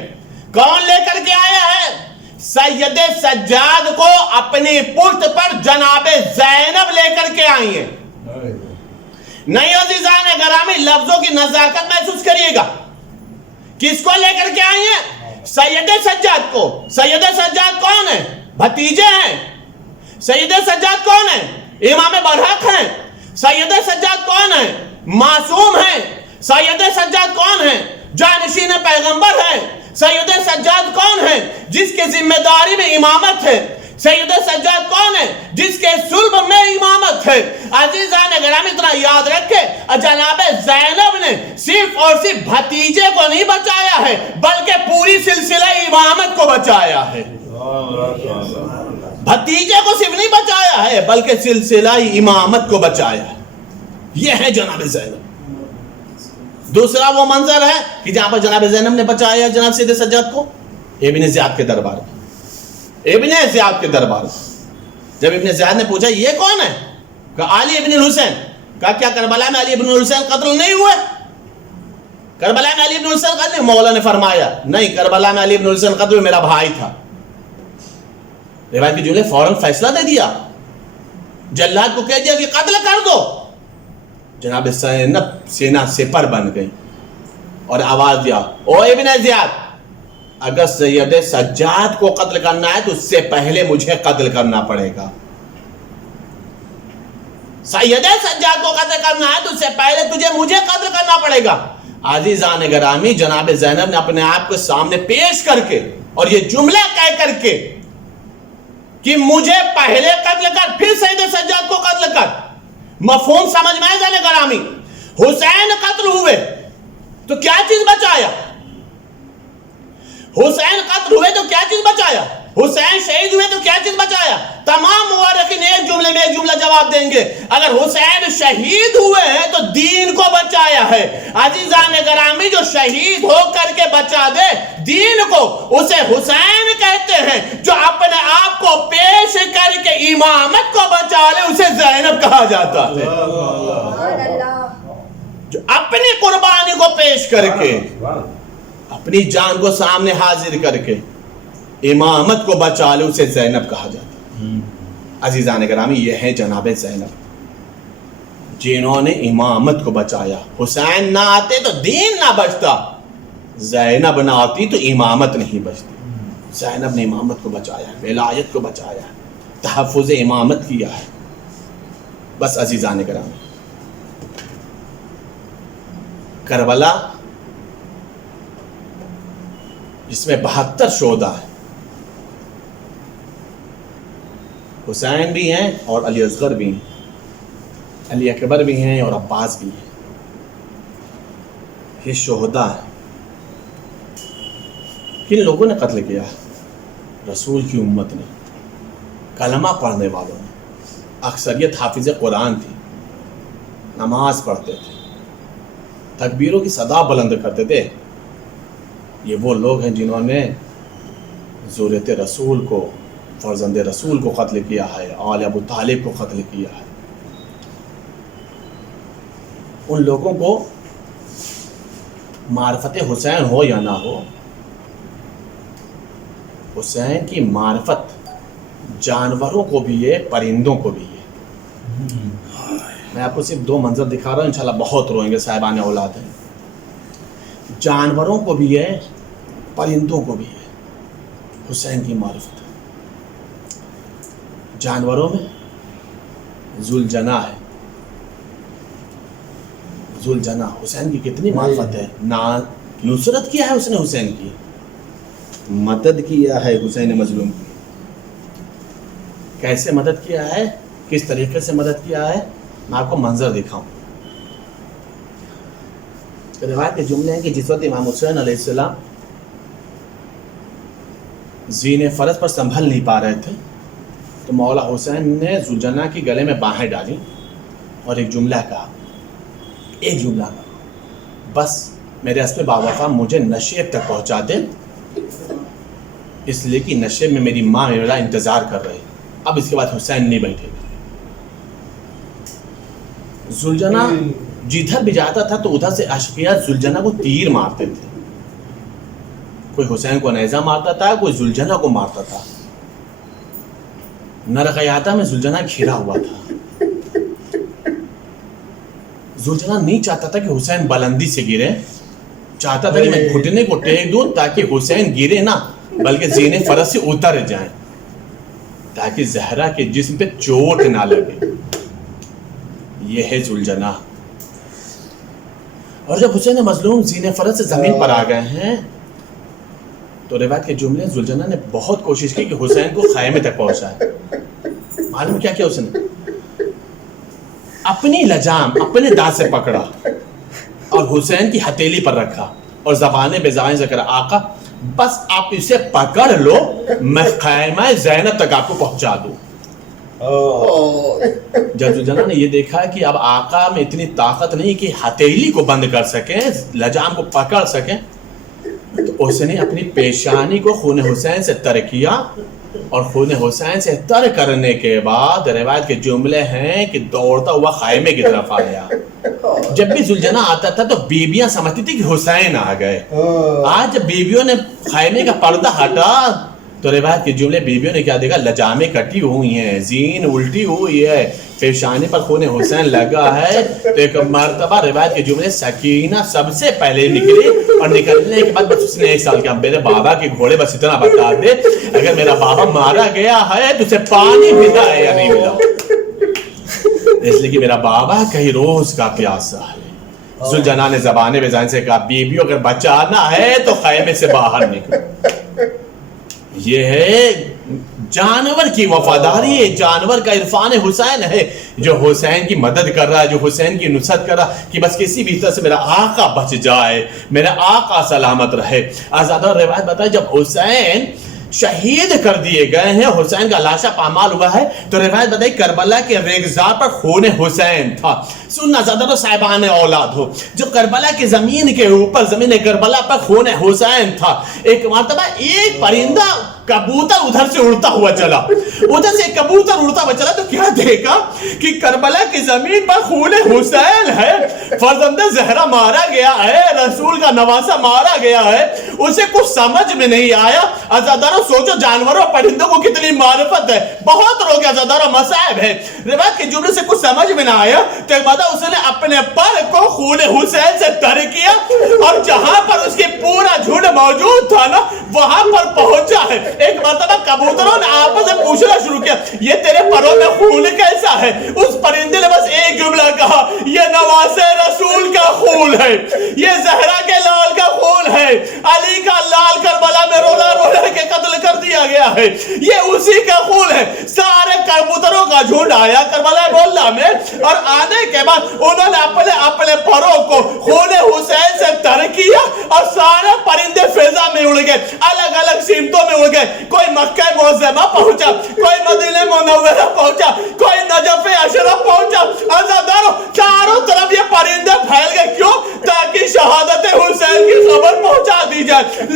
کون لے کر کے آیا ہے؟ سید سجاد کو اپنی پشت پر جناب زینب لے کر کے آئی ہیں. نہیں عزیزان گرامی، لفظوں کی نزاکت محسوس کریے گا. کس کو لے کر کے آئی ہیں؟ سید سجاد کو. سید سجاد کون ہے؟ بھتیجے ہیں. سید سجاد کون ہے؟ امام برحق ہیں. سید سجاد کون ہے؟ معصوم ہیں. سید سجاد کون ہے؟ جانشین پیغمبر ہیں. سید سجاد کون ہے؟ جس کے ذمہ داری میں امامت ہے. سید سجاد کون ہے؟ جس کے صلب میں امامت ہے. عزیزان گرامی اتنا یاد رکھے، جناب زینب نے صرف اور صرف بھتیجے کو نہیں بچایا ہے بلکہ پوری سلسلہ امامت کو بچایا ہے. بھتیجے کو صرف نہیں بچایا ہے بلکہ سلسلہ امامت کو بچایا ہے. یہ ہے جناب زینب. دوسرا وہ منظر ہے کہ جہاں پر جناب زینب نے بچایا جناب سید سجاد کو ابن زیاد کے دربار میں. ابن زیاد کے دربار میں جب ابن زیاد نے پوچھا یہ کون ہے؟ کہا علی ابن الحسین. کہا کیا کربلا میں علی ابن الحسین قتل نہیں ہوئے؟ کربلا میں علی ابن الحسین قتل نہیں. مولا نے فرمایا نہیں، کربلا میں علی ابن الحسین قتل میرا بھائی تھا. روایت کی جملے فوراً فیصلہ دے دیا، جلاد کو کہہ دیا کہ قتل کر دو. جناب زینب سینہ سپر بن گئی اور آواز دیا او ابن زیاد، اگر سید سجاد کو قتل کرنا ہے تو اس سے پہلے مجھے قتل کرنا پڑے گا. سید سجاد کو قتل کرنا ہے تو اس سے پہلے تجھے مجھے قتل کرنا پڑے گا. عزیزان گرامی، جناب زینب نے اپنے آپ کو سامنے پیش کر کے اور یہ جملہ کہہ کر کے کہ مجھے پہلے قتل کر پھر سید سجاد کو قتل کر. مفہوم سمجھ میں جانے گرامی. حسین قتل ہوئے تو کیا چیز بچایا؟ حسین قتل ہوئے تو کیا چیز بچایا؟ حسین شہید ہوئے تو کیا چیز بچایا؟ تمام مورخین ایک جملے میں ایک جملہ جواب دیں گے، اگر حسین شہید ہوئے ہیں تو دین کو بچایا ہے. عزیزان گرامی، جو شہید ہو کر کے بچا دے دین کو اسے حسین کہتے ہیں. جو اپنے آپ کو پیش کر کے امامت کو بچا لے اسے زینب کہا جاتا ہے. جو اپنی قربانی کو پیش کر کے اپنی جان کو سامنے حاضر کر کے امامت کو بچا لے اسے زینب کہا جاتا ہے. عزیزان گرامی، یہ ہے جناب زینب جنہوں نے امامت کو بچایا. حسین نہ آتے تو دین نہ بچتا، زینب نہ آتی تو امامت نہیں بچتی. زینب نے امامت کو بچایا، ولایت کو بچایا، تحفظ امامت کیا ہے. بس عزیزان گرامی، کربلا جس میں 72 شہداء ہیں، حسین بھی ہیں اور علی اصغر بھی ہیں، علی اکبر بھی ہیں اور عباس بھی ہیں. یہ شہداء ہیں. کن لوگوں نے قتل کیا؟ رسول کی امت نے، کلمہ پڑھنے والوں نے. اکثریت حافظ قرآن تھی، نماز پڑھتے تھے، تکبیروں کی صدا بلند کرتے تھے. یہ وہ لوگ ہیں جنہوں نے ذریت رسول کو، فرزند رسول کو قتل کیا ہے، آل ابو طالب کو قتل کیا ہے. ان لوگوں کو معرفت حسین ہو یا نہ ہو، حسین کی معرفت جانوروں کو بھی ہے، پرندوں کو بھی ہے. میں آپ کو صرف 2 منظر دکھا رہا ہوں، انشاءاللہ بہت روئیں گے صاحبان اولاد ہیں. جانوروں کو بھی ہے، پرندوں کو بھی ہے حسین کی معرفت. جانوروں میں ذوالجناح ہے. ذوالجناح حسین کی کتنی معرفت ہے. نصرت کیا ہے اس نے حسین کی، مدد کیا ہے حسین مظلوم کی. کیسے مدد کیا ہے، کس طریقے سے مدد کیا ہے، میں آپ کو منظر دکھاؤں. روایت کے جملے ہیں کہ جس وقت امام حسین علیہ السلام زین فرض پر سنبھل نہیں پا رہے تھے تو مولا حسین نے ذوالجناح کی گلے میں باہیں ڈالی اور ایک جملہ کہا، بس میرے اسب باوفا مجھے نشیب تک پہنچا دے، اس لیے کہ نشیب میں میری ماں میرا انتظار کر رہے. اب اس کے بعد حسین نہیں بیٹھے گا. ذوالجناح جدھر بھی جاتا تھا تو ادھر سے اشقیاء ذوالجناح کو تیر مارتے تھے. کوئی حسین کو نیزہ مارتا تھا، کوئی ذوالجناح کو مارتا تھا. نرغیاتہ میں ذوالجناح گھرا ہوا تھا. ذوالجناح نہیں چاہتا تھا کہ حسین بلندی سے گرے، چاہتا تھا کہ میں گھٹنے کو ٹیک دوں تاکہ حسین گرے نہ بلکہ زین فرض سے اتر جائیں، تاکہ زہرا کے جسم پہ چوٹ نہ لگے. یہ ہے ذوالجناح. اور جب حسین مظلوم زین فرض سے زمین پر آ گئے ہیں تو روایت کے جملے ذوالجناح نے بہت کوشش کی کہ حسین کو خیمے تک پہنچائے. معلوم کیا کیا اس نے؟ اپنی لجام اپنے دانت سے پکڑا اور حسین کی ہتھیلی پر رکھا اور زبانیں بے زبان سے کرا، آقا بس آپ اسے پکڑ لو، میں خیمہ زینب تک آپ کو پہنچا دوں. جب ذوالجناح نے یہ دیکھا کہ اب آقا میں اتنی طاقت نہیں کہ ہتھیلی کو بند کر سکیں، لجام کو پکڑ سکیں، تو اس نے اپنی پیشانی کو خون حسین سے تر کیا اور خون حسین سے تر کرنے کے بعد روایت کے جملے ہیں کہ دوڑتا ہوا خیمے کی طرف آیا. جب بھی ذوالجناح آتا تھا تو بیبیاں سمجھتی تھی کہ حسین آ گئے. آج جب بیبیوں نے خیمے کا پردہ ہٹا تو روایت کے جملے بیبیوں نے کیا دیکھا، لجامیں کٹی ہوئی ہیں، زین الٹی ہوئی ہے، پیشانی پر خون حسین لگا ہے. تو ایک مرتبہ روایت کے جملے سکینہ سب سے پہلے نکلی اور نکلنے کے بعد بس اس نے 1 سال کا، میرے بابا کے گھوڑے بس اتنا بتا دے اگر میرا بابا مارا گیا ہے تو اسے پانی ملا ہے یا نہیں ملا، اس لیے کہ میرا بابا کہیں روز کا پیاسا ہے. ذوالجناح نے زبان بے سے کہا، بیبیوں اگر بچانا ہے تو خیمے سے باہر نکلو. یہ ہے جانور کی وفاداری ہے، جانور کا عرفان حسین ہے جو حسین کی مدد کر رہا ہے، جو حسین کی نصرت کر رہا ہے کہ بس کسی بھی طرح سے میرا آقا بچ جائے، میرا آقا سلامت رہے. آزادہ روایت بتائے جب حسین شہید کر دیے گئے ہیں، حسین کا لاشا پامال ہوا ہے، تو روایت بتائی کربلا کے ریگزار پر خون حسین تھا. سننا زیادہ تو صاحبان اولاد ہو، جو کربلا کی زمین کے اوپر، زمین کربلا پر خون حسین تھا. ایک مرتبہ ایک پرندہ کبوتر ادھر سے اڑتا ہوا چلا، ادھر سے کبوتر اڑتا ہوا چلا تو کیا دیکھا کہ کربلا کی زمین پر خون حسین ہے، فرزند زہرا مارا گیا ہے، رسول کا نواسا مارا گیا ہے. اسے کچھ سمجھ میں نہیں آیا. عزادارو سوچو جانوروں پرندوں کو کتنی معرفت ہے، بہت لوگ عزادارو مصائب ہے. روایت کے جملے سے کچھ سمجھ میں نہ آیا تو ایک بات اس نے اپنے پر کو خون حسین سے تر کیا اور جہاں پر اس کے پورا جھنڈ موجود تھا نا وہاں پر پہنچا ہے. ایک مرتبہ کبوتروں نے آپس میں پوچھنا شروع کیا، یہ تیرے پروں میں خون کیسا ہے؟ اس پرندے نے بس ایک جملہ کہا، یہ نواز رسول کا خون ہے، یہ زہرا کے لال کا خون ہے، علی کا لال کربلا میں رولا رولا کے قتل کر دیا گیا ہے، یہ اسی کا خون ہے. سارے کبوتروں کا جھنڈ آیا کربلا محلہ میں اور آنے کے بعد انہوں نے اپنے پروں کو خون حسین سے تر کیا اور سارے پرندے فضا میں اڑ گئے، الگ الگ سمتوں میں اڑ گئے. کوئی مکہ معظمہ پہنچا، کوئی مدینہ منورہ پہنچا، کوئی نجف اشرف پہنچا. عزادارو چاروں طرف یہ پرندے پھیل گئے. کیوں؟ تاکہ شہادت حسین کی خبر پہنچا دی جائے.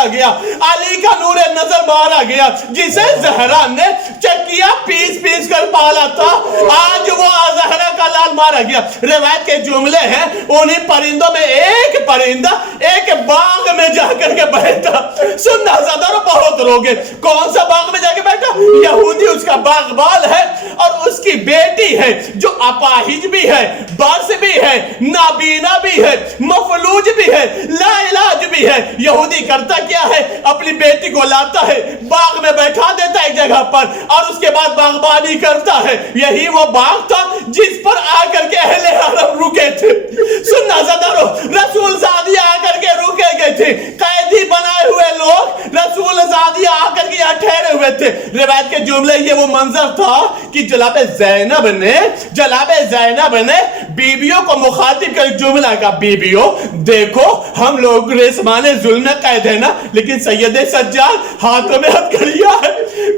مارا گیا, علی کا نور نظر مارا گیا, جسے زہرا نے چکیا پیس پیس کر پالا تھا, آج وہ زہرا کا لال مارا گیا. روایت کے جملے ہیں, انہیں پرندوں میں ایک پرندہ ایک باغ میں جا کر کے بیٹھا. سننا زیادہ بہت روگے, کون سا باغ میں جا کے بیٹھا؟ یہودی اس کا باغبان ہے اور اس کی بیٹی ہے جو اپاہج بھی ہے, برس بھی ہے, نابینا بھی ہے, مفلوج بھی ہے, لا علاج بھی ہے. یہودی کرتا کیا ہے؟ اپنی بیٹی کو لاتا ہے, باغ میں بیٹھا دیتا ہے ایک جگہ پر, اور اس کے بعد باغبانی کرتا ہے. یہی وہ باغ تھا جس پر آ کر کے اہل حرم رکے تھے. سننا زدارو, رسول زادی آ کر کے رکے گئے تھے, قیدی بنائے ہوئے لوگ رسول زادی آ کر کے یہاں ٹھہرے ہوئے تھے. روایت کے جملے یہ وہ منظر تھا کہ جناب زینب نے بیبیوں کو مخاطب کر جملہ کا, بیبیوں دیکھو ہم لوگ ریسمان ظلم میں قید ہیں نا, لیکن سید سجاد ہاتھوں میں ہتھکڑیاں ہے,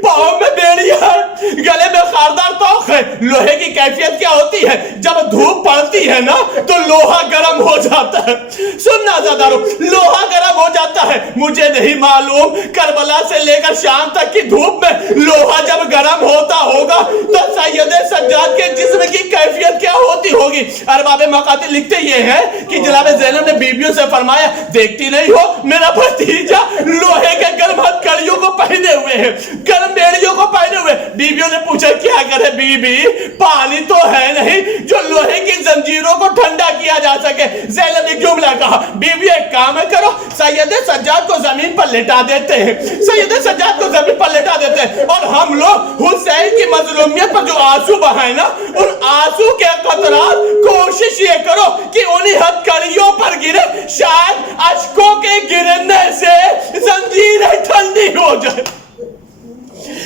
پاؤں میں بیڑیاں ہے, گلے میں خاردار توق ہے. لوہے کی کیفیت کیا ہوتی ہے؟ جب دھوپ پڑتی ہے نا تو لوہا گرم ہو جاتا ہے. سننا زدارو, لوہا گرم ہو جاتا ہے. مجھے نہیں معلوم کربلا سے لے کر شام تک کی دھوپ میں لوہا جب گرم ہوتا ہوگا تو سید سجاد کے جسم کی کیفیت کیا ہوتی ہوگی. ارباب مقاتل لکھتے یہ ہے کہ جناب زینب نے بیبیوں سے فرمایا, دیکھتی نہیں ہو میرا بھتیجا لوہے کے گرم ہتھکڑیوں کو پہنے ہوئے ہیں, گرم بیڑیوں کو پہنے ہوئے. بیبیوں نے پوچھا کیا کرے بی بی, پانی تو ہے نہیں جو لوہے کی زنجیروں کو ٹھنڈا کیا جا سکے. زینب نے جملہ کہا, بیبی ایک کام کرو, سید سجاد کو زمین پر لٹا دیتے ہیں, سید سجاد کو زمین پر لٹا دیتے ہیں, اور ہم لوگ حسین کی مظلومیت پر جو آنسو بہائے نا, ان آنسو کے قطرات کوشش یہ کرو کہ انہی ہتھکڑیوں پر گرے, شاید اشکوں کے گرنے سے زنجیریں ٹھنڈی ہو جائے,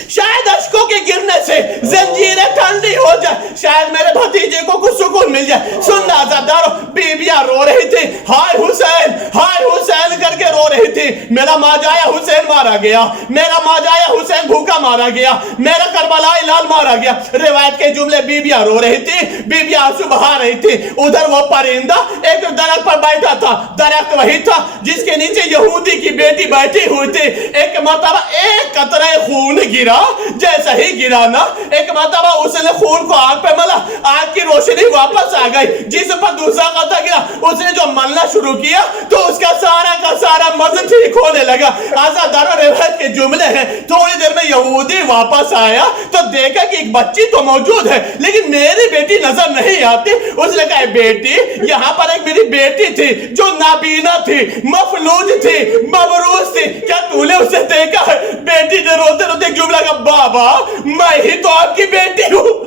شاید اشکوں کے گرنے سے زنجیریں ٹھنڈی ہو جائے, شاید میرے بھتیجے کو کچھ سکون مل جائے. سننا عزیزدارو, بیویاں رو رہی تھی, ہائے حسین کر کے رو رہی تھی. میرا ماجایا حسین مارا گیا, میرا ماجایا حسین بھوکا مارا گیا, میرا کربلائی لال مارا گیا. روایت کے جملے, بیویاں رو رہی تھی, بیویاں آنسو بہا رہی تھی. ادھر وہ پرندہ ایک درخت پر بیٹھا تھا, درخت وہی تھا جس کے نیچے یہودی کی بیٹی بیٹھی ہوئی تھی. ایک مرتبہ ایک قطرہ خون گرا, جیسا ہی گرا نا, ایک مرتبہ اس نے خون کو آگ پہ ملا, آگ کی روشنی واپس آ گئی, جس پر دوسرا قطرہ گرا اس نے جو ملنا شروع کیا تو اس کا سارا مرض ٹھیک ہونے لگا. عزیزدارو, روایت کے جملے ہیں, تھوڑی دیر میں یہودی واپس آیا تو دیکھا کہ ایک بچی تو موجود ہے لیکن میری بیٹی نظر نہیں آتی. اس نے کہا, بیٹی یہاں پر ایک میری بیٹی تھی جو نابینا تھی, مفلوج تھی, مبروز تھی, کیا تو نے اسے دیکھا ہے؟ بیٹی نے روتے روتے ایک جملہ کہا, بابا میں ہی تو آپ کی بیٹی ہوں,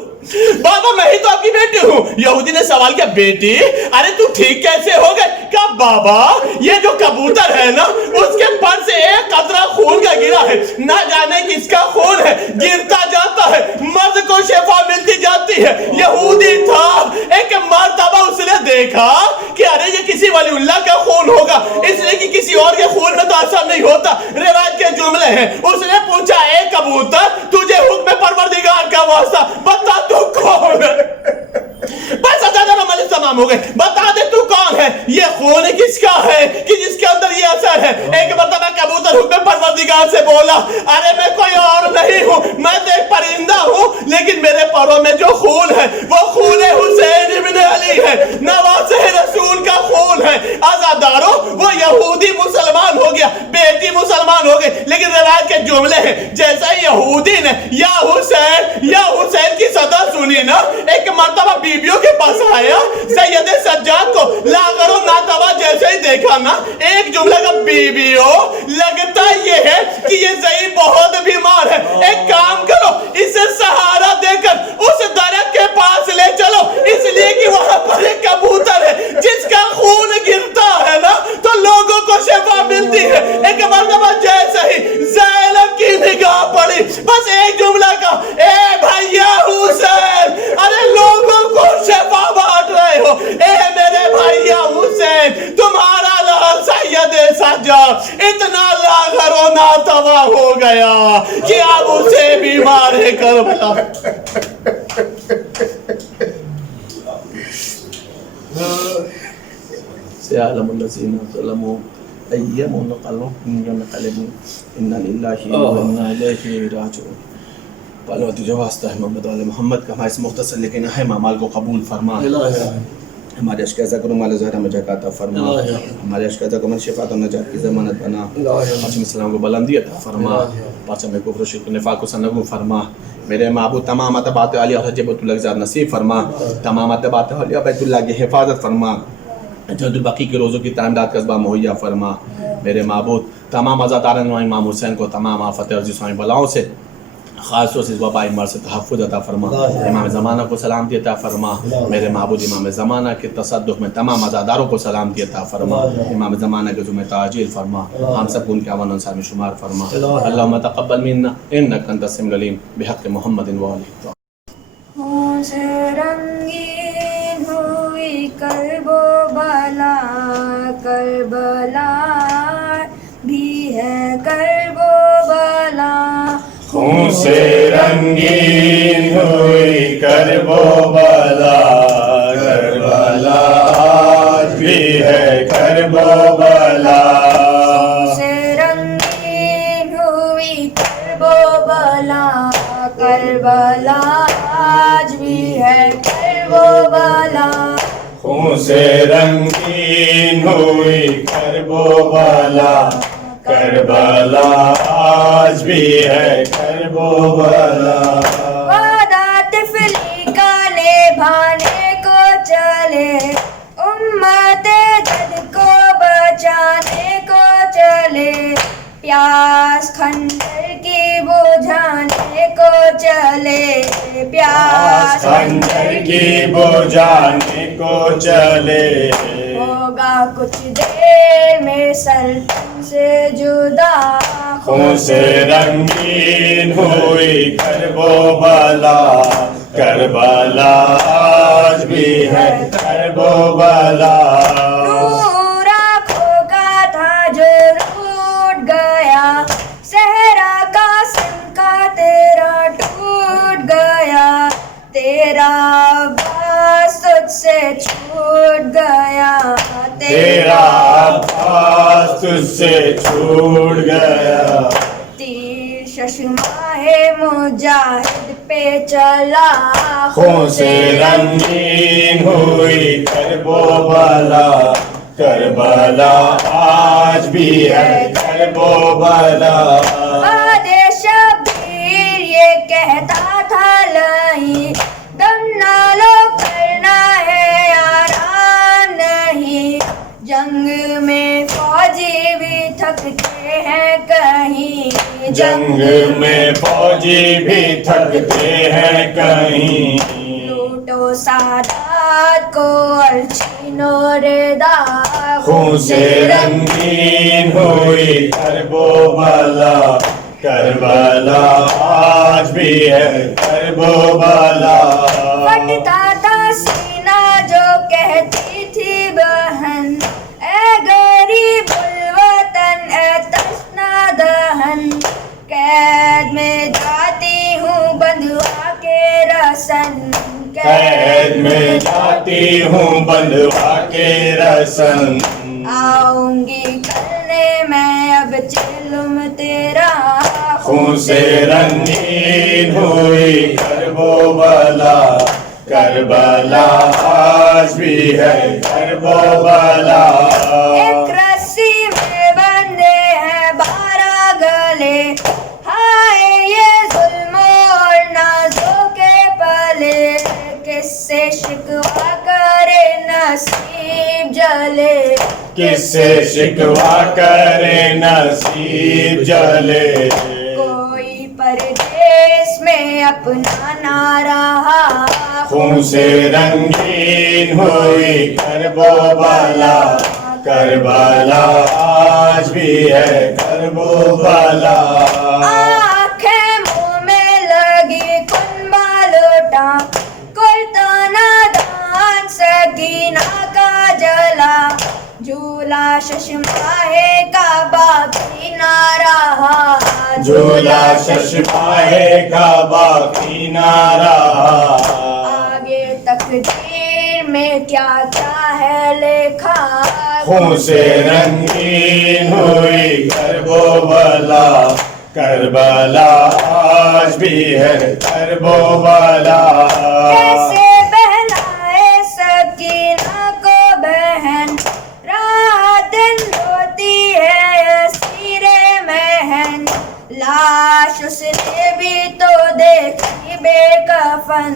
بابا میں ہی تو آپ کی بیٹی ہوں. یہودی نے سوال کیا, بیٹی ارے تو ٹھیک کیسے ہو گئے؟ کہا, بابا یہ جو کبوتر ہے نا اس کے پر سے ایک قطرہ خون کا گرا ہے, نہ جانے کس کا خون ہے, گرتا جاتا ہے, مرد کو شفا ملتی جاتی ہے. یہودی تھا, ایک مرتبہ اس نے دیکھا کہ ارے یہ کسی ولی اللہ کا خون ہوگا, اس لیے کہ کسی اور کے خون میں تو اثر نہیں ہوتا. روایت کے جملے ہیں, اس نے پوچھا, اے کبوتر تجھے حکم پروردگار کا واسطہ بتا تو کون ہے؟ بس عمل تمام ہو گئے, بتا دے تو کون ہے, یہ خون کس کا ہے کہ جس کے اندر یہ اثر ہے. ایک مرتبہ کبوتر حکم پروردگار سے بولا, ارے میں کوئی اور نہیں ہوں, میں تو ایک پرندہ ہوں, لیکن میرے پروں میں جو خون ہے وہ خون حسین ابن علی ہے, نواسہ رسول کا خون ہے. عزیزدارو, وہ یہودی مسلمان ہو گیا, بیٹی مسلمان ہو گئی, لیکن روایت کے جملے ہیں جیسا یہودی نے یا حسین کی صدا سنی نا, ایک مرتبہ بیبیوں کے پاس آیا, سید سجاد کو لاغر و ناتوا جیسے ہی دیکھا نا, ایک جملہ کا, بیبیوں لگتا یہ ہے کہ یہ ضعیف بہت بیمار ہے, ایک کام کرو اسے سہارا دے کر اس درخت کے پاس لے چلو, اس لیے کہ وہاں پر ایک کبوتر ہے جس کا خون گرتا ہے نا تو لوگوں کو شفا ملتی ہے. ایک مرتبہ جیسے ہی زینب کی نگاہ پڑی, بس ایک جملہ کا, اے بھائیا حسین, ارے لوگوں کو شفا بانٹ رہے ہو, اے میرے بھائیا حسین, تمہارا لال سید سجاد اتنا لاغر و ناتوا ہو گیا کہ اب اسے بیمار ہے کربلا. سیعلم الذین ظلموا أيام نقلب ينقلب إنا لله وإنا إليه راجعون. قالوا تجاوزت محمد وعلى محمد کا ہمارے مختصر لیکن اہم اعمال کو قبول فرما. ہمارے اشکازہ کو مال زہرہ میں جگہ عطا فرما. ہمارے اشکازہ کو من شفاعت و نجات کی ضمانت بنا. پرچم اسلام کو بلندی عطا فرما. پرچم کفر و شرک و نفاق کو سنگو فرما. میرے معبود تمام اتباعت علی اور حج بیت اللہ کی زیارت نصیب فرما. تمام اتباعت علی بیت اللہ کی حفاظت فرما. جلد البقیع کے روزوں کی تعمیرات کا اسباب مہیا فرما. میرے معبود تمام عزاداران و امام حسین کو تمام آفت اور جسمانی بلاؤں سے خاص طور سے اس وبائی مرض سے تحفظ عطا فرما. امام زمانہ کو سلامتی عطا فرما. میرے معبود امام زمانہ کے تصدق میں تمام عزاداروں کو سلامتی عطا فرما. امام زمانہ کے ذمہ تعجیل فرما. ہم سب کو ان کے اعوان انصار میں شمار فرما. اللہم تقبل منا انک انت السمیع العلیم بحق محمد و آلہ. رنگین ہوئی کرب و بلا کربلا بھی ہے کرب و بلا. خون سے رنگین ہوئی کرب و بلا کربلا آج بھی ہے کرب و بلا. سے رنگین ہوئی کرب و بلا کربلا آج بھی ہے کرب و بلا. خون سے رنگین ہوئی کرب و بلا کربلا آج بھی ہے کرب و بلا. وعدہ طفلی کا نبھانے کو چلے امت جد کو بچانے کو چلے. پیاس خنجر کی بجھانے کو چلے. پیاس خنجر کی بجھانے کو چلے. ہوگا کچھ دیر میں سلطن سے جدا. خون سے رنگین ہوئی کرب و بلا کربلا آج بھی ہے کرب و بلا. نور آنکھوں کا تھا جو روٹ گیا صحرا قاسم کا تیرا ٹوٹ گیا. تیرا عباس تجھ سے چھوٹ گیا. تیرا عباس تجھ سے چھوٹ گیا. تیر ششماہ مجاہد پہ چلا. خون سے رنگین ہوئی کرب و بلا کربلا آج بھی ہے کرب و بلا. بادِ شبیر یہ کہتا تھا نہیں دم نالو کرنا ہے آرام نہیں. جنگ میں فوجی بھی تھکتے ہیں کہیں. جنگ میں فوجی بھی تھکتے ہیں کہیں. لوٹو سادات کو اور چھینو ردا. خون سے رنگین ہوئی کرب و بلا کربلا آج بھی ہے کرب و بلا. پھٹتا تھا سینہ جو کہتی تھی بہن اے غریب الوطن اے تشنا دہن. قید میں جاتی ہوں بندھوا کے رسن. قید میں جاتی ہوں بندھوا کے رسن. آؤں گی کرنے میں اب چلم تیرا. خون سے رنگین ہوئی کرب و بلا کربلا آج بھی ہے کرب و بلا. ایک رسی میں بندے ہیں 12 گلے. ہائے یہ ظلم اور نازوں کے پلے. کس سے شکوا کرے نصیب جلے. کس سے شکوا کرے نصیب جلے. کوئی پردیس میں اپنا نہ رہا. خون سے رنگین ہوئی کرب و بلا کربلا آج بھی ہے کرب و بلا. آنکھیں منہ میں لگی کنبا لوٹا کرتا نادان سکینہ کا جلا. جھولا ششماہ کا باقی نہ رہا. جھولا ششماہ کا باقی نہ رہا. آگے تقدیر میں کیا کیا ہے لکھا. خون سے رنگین ہوئی کرب و بلا کربلا آج بھی ہے کرب و بلا کیسے بہلائے سکینہ کو بہن رات دن روتی ہے اسیر مہن لاش اس نے بھی تو دیکھی بے کفن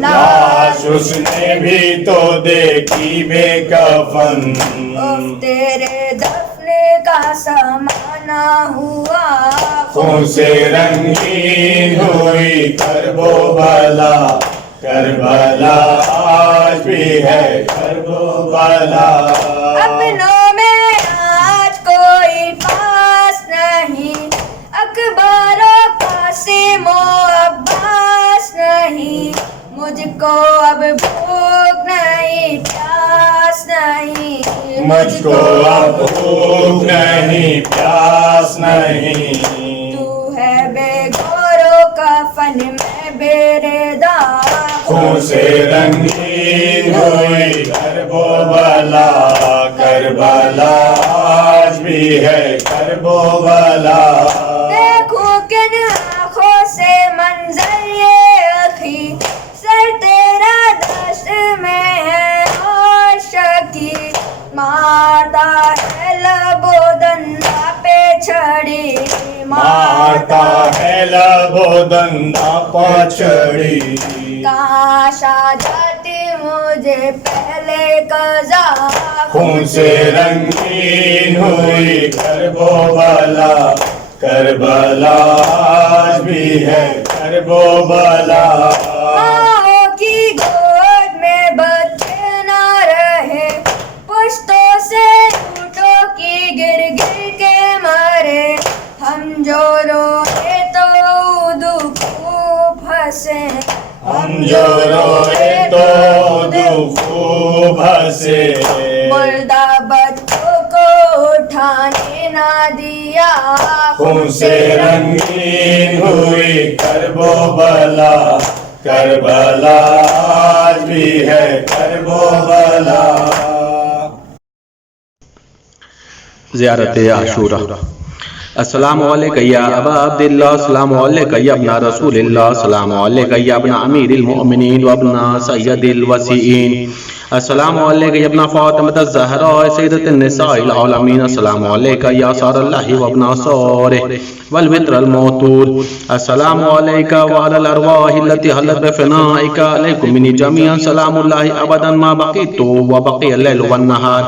لاش اس نے بھی تو دیکھی بے کفن اف تیرے دفن کا زمانہ ہوا خون سے رنگین ہوئی کرب و بلا کربلا آج بھی ہے کرب و بلا اپنوں میں آج کوئی پاس نہیں اکبر و قاسم و عباس نہیں مجھ کو اب بھوک نہیں پیاس نہیں مجھ کو اب بھوک نہیں پیاس نہیں تو ہے بے گور و کفن میں بے ردا خون سے رنگین ہوئی کرب و بلا کربلا آج بھی ہے کرب و بلا دیکھوں کن آنکھوں سے منظر یہ اخی سر تیرا دشت میں ہے اور شکی مارتا ہے لب و دندہ پہ چھڑی مارتا ہے لب و دندہ پچھڑی کاش آ جاتی مجھے پہلے قضا خون سے رنگین ہوئی کرب و بلا کربلا آج بھی ہے کرب و بلا ماں کی گود میں بچے نہ رہے پشتوں سے اونٹوں کی گر گر کے مرے ہم جو روئے تو اودو خوب ہنسے ہم جو روئے تو دو خوب ہنسے مردہ بچوں کو اٹھانے نہ دیا خون سے رنگین ہوئی کرب و بلا کربلا آج بھی ہے کرب و بلا زیارت عاشورہ السلام علیکم یا ابا عبداللہ السلام علیکم یا ابن رسول اللہ السلام علیکم یا ابن امیر المؤمنین و ابن سید الوسیین السلام علیکم یا ابن فاطمہ الزہراء سیدۃ النساء العالمین السلام علیکم یا صار اللہ و ابن صورہ والوتر الموتور السلام علیکم وعلی الارواح التي حلت بفنائک علیکم منی جميعا سلام اللہ ابدا ما بقیت و بقی اللیل والنہار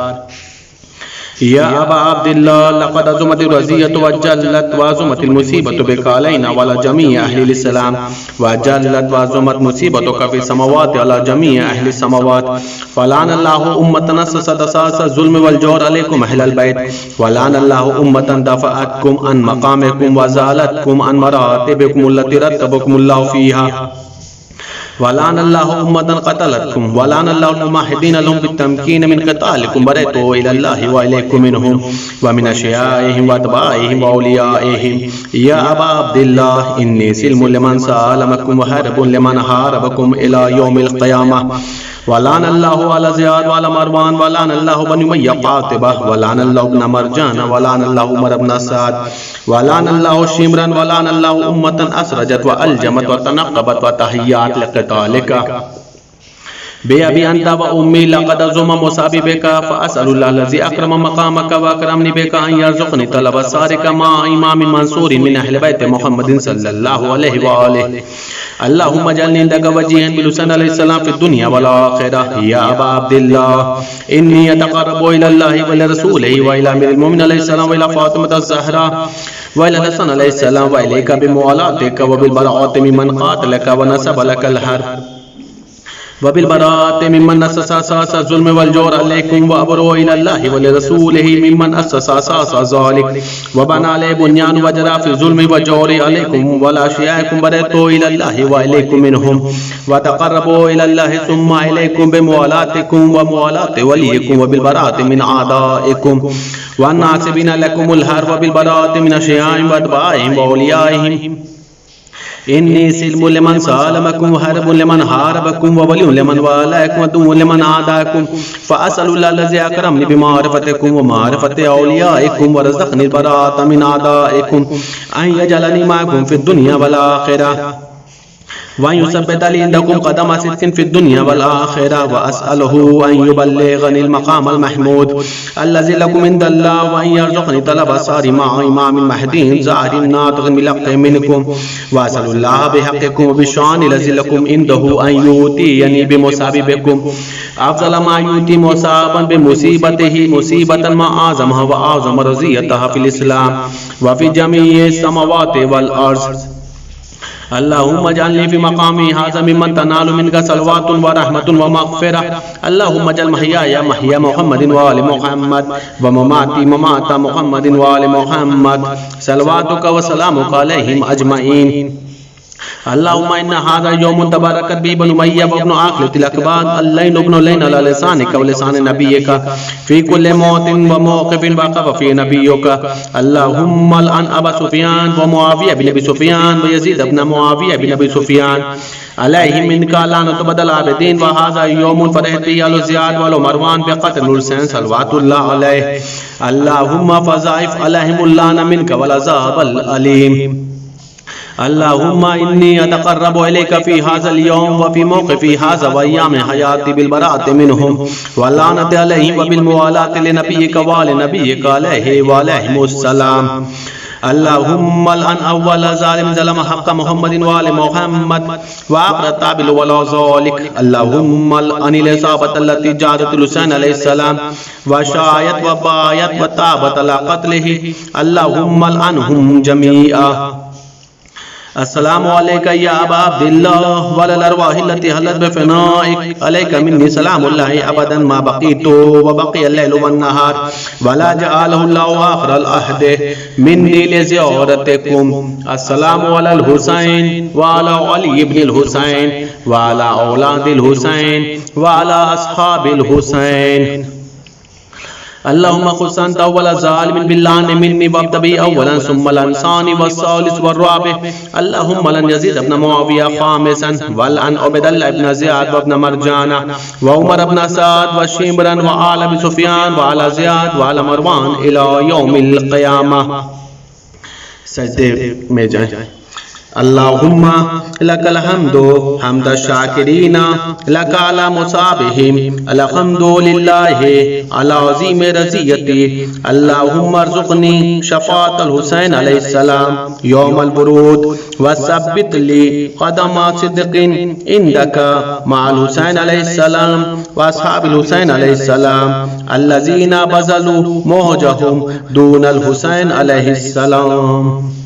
یا ابا عبداللہ لقد عظمت الرزیت وجلت وعظمت المصیبت بک علینا وعلی جمیع اہل الاسلام وجلت وعظمت مصیبتک فی السماوات علی جمیع اہل السماوات فلعن اللہ امتا اسست اساس الظلم والجور علیکم اہل البیت ولعن اللہ امتا دفعتکم عن مقامکم وزالتکم عن مراتبکم التي رتبکم اللہ فیہا ولعن اللہ امتا قتلتکم ولعن اللہ المماحدین لهم بالتمکین من قتالکم برئتو الى اللہ وإلیکم منہم ومن اشیائهم واتباعهم واولیائهم یا ابا عبداللہ انی سلم لمن سالمکم وحرب لمن حاربکم الى یوم القیامہ ولعن اللہ علی زیاد وعلی مروان ولعن اللہ بن امیہ قاطبہ ولعن اللہ ابن مرجان ولعن اللہ عمر ابن سعد ولعن اللہ شمرا ولعن اللہ امتا اسرجت والجمت وتنقبت وتحیات لقتالک بے ابی انت و امی لقد عظم مصابی بکا فاسأل اللہ الذی اکرم مقامک و اکرمنی بکا ان یرزقنی طلب السارک ما امام منصور من اہل بیت محمد صلی اللہ علیہ وآلہ اللہم اجعلنی عندک وجیہا بالحسین علیہ السلام فی الدنیا والآخرہ یا ابا عبداللہ انی اتقرب الى اللہ ولرسولہ والى امیر المومن علیہ السلام والى فاطمة الزہرا والى الحسن علیہ السلام والیک بموالاتک وبالبراءۃ ممن قاتلک ونصب لک الحرب وبالبراءة ممن أسس أساس الظلم والجور عليكم وأبروا إلى الله ولرسوله ممن أسس أساس ذلك وبنى عليه بنيان وجرى في الظلم والجور عليكم ولا أشياءكم برئتوا إلى الله وإليكم منهم وتقربوا إلى الله ثم إليكم بموالاتكم وموالاة وليكم وبالبراءة من أعدائكم والناصبين لكم الحرب وبالبراءة من أشيائهم وأتباعهم وأوليائهم انی سلم لمن سالمکم وحرب لمن حاربکم وولی لمن والاکم ودو لمن عاداکم فاسأل اللہ الذی اکرمنی بمعرفتکم ومعرفت اولیائکم ورزقنی البراءة من اعدائکم ان یجعلنی معکم فی الدنیا والآخرہ وأن يثبت لي عندكم قدم صدق في الدنيا والآخرة وأسأله أن يبلغني المقام المحمود الذي لكم عند الله وأن يرزقني طلب الصار مع إمام المهدي زاهد ناطق بلقط منكم وأسأل الله بحقكم وبالشان الذي لكم عنده أن يؤتيني بمصابكم أفضل ما يؤتي مصابا بمصيبته مصيبة ما أعظمها وأعظم رزيتها في الإسلام وفي جميع السماوات والأرض اللهم اجعلني في مقامي هذا ممن تنال منك صلوات ورحمة ومغفرة اللهم اجعل محياي محيا محمد وآل محمد ومماتي ممات محمد وآل محمد صلواتك وسلامك عليهم أجمعين اللهم إن هذا يوم تباركت به بنو أمية وابن عاقلة الأكباد اللين ابن لين على لسانك ولسان نبيك في كل موت وموقف وقف في نبيك اللهم الآن أبا سفيان ومعاوية بن أبي سفيان ويزيد بن معاوية بن أبي سفيان عليهم منك لعنة بدل عابدين وهذا يوم فرحت به آل زياد وآل مروان بقتل الحسين صلوات الله عليه اللهم فضاعف عليهم اللعنة منك والعذاب الأليم اللهم إني أتقرب إليك في هذا اليوم وفي موقفي هذا وأيام حياتي بالبراءة منهم واللعنة عليهم وبالموالاة لنبيك ولنبيك عليه وعليهم السلام اللهم الآن أول ظالم ظلم حق محمد وآل محمد وآخر التابل ولا ذلك اللهم الآن الإصابة التي جادت الحسين عليه السلام وشايت وبايت وتابت على قتله اللهم الآنهم جميعا السلام عليك يا أبا عبد الله وعلى الأرواح التي حلت بفنائك عليك مني سلام الله أبدا ما بقيت وبقي الليل والنهار ولا جعله الله آخر العهد مني لزيارتكم السلام على الحسين وعلى علي بن الحسين وعلى أولاد الحسين وعلى أصحاب الحسين اللهم خص أنت أول ظالم باللعن مني وابدأ بي أولا ثم الإنسان والثالث والرابع اللهم لن يزيد ابن معاوية خامسا والآن عبد الله بن زياد وابن مرجانة وعمر بن سعد وشمرا وآل أبي سفيان وعلى زياد وعلى مروان إلى يوم القيامة سجدے میں جائیں اللهم لك الحمد حمد الشاكرين لك على مصابهم الحمد لله على عظيم رزيتي اللهم ارزقني شفاعة الحسين عليه السلام يوم البرود وثبت لي قدم صدق عندك مع الحسين عليه السلام واصحاب الحسين عليه السلام الذين بذلوا موجهم دون الحسين عليه السلام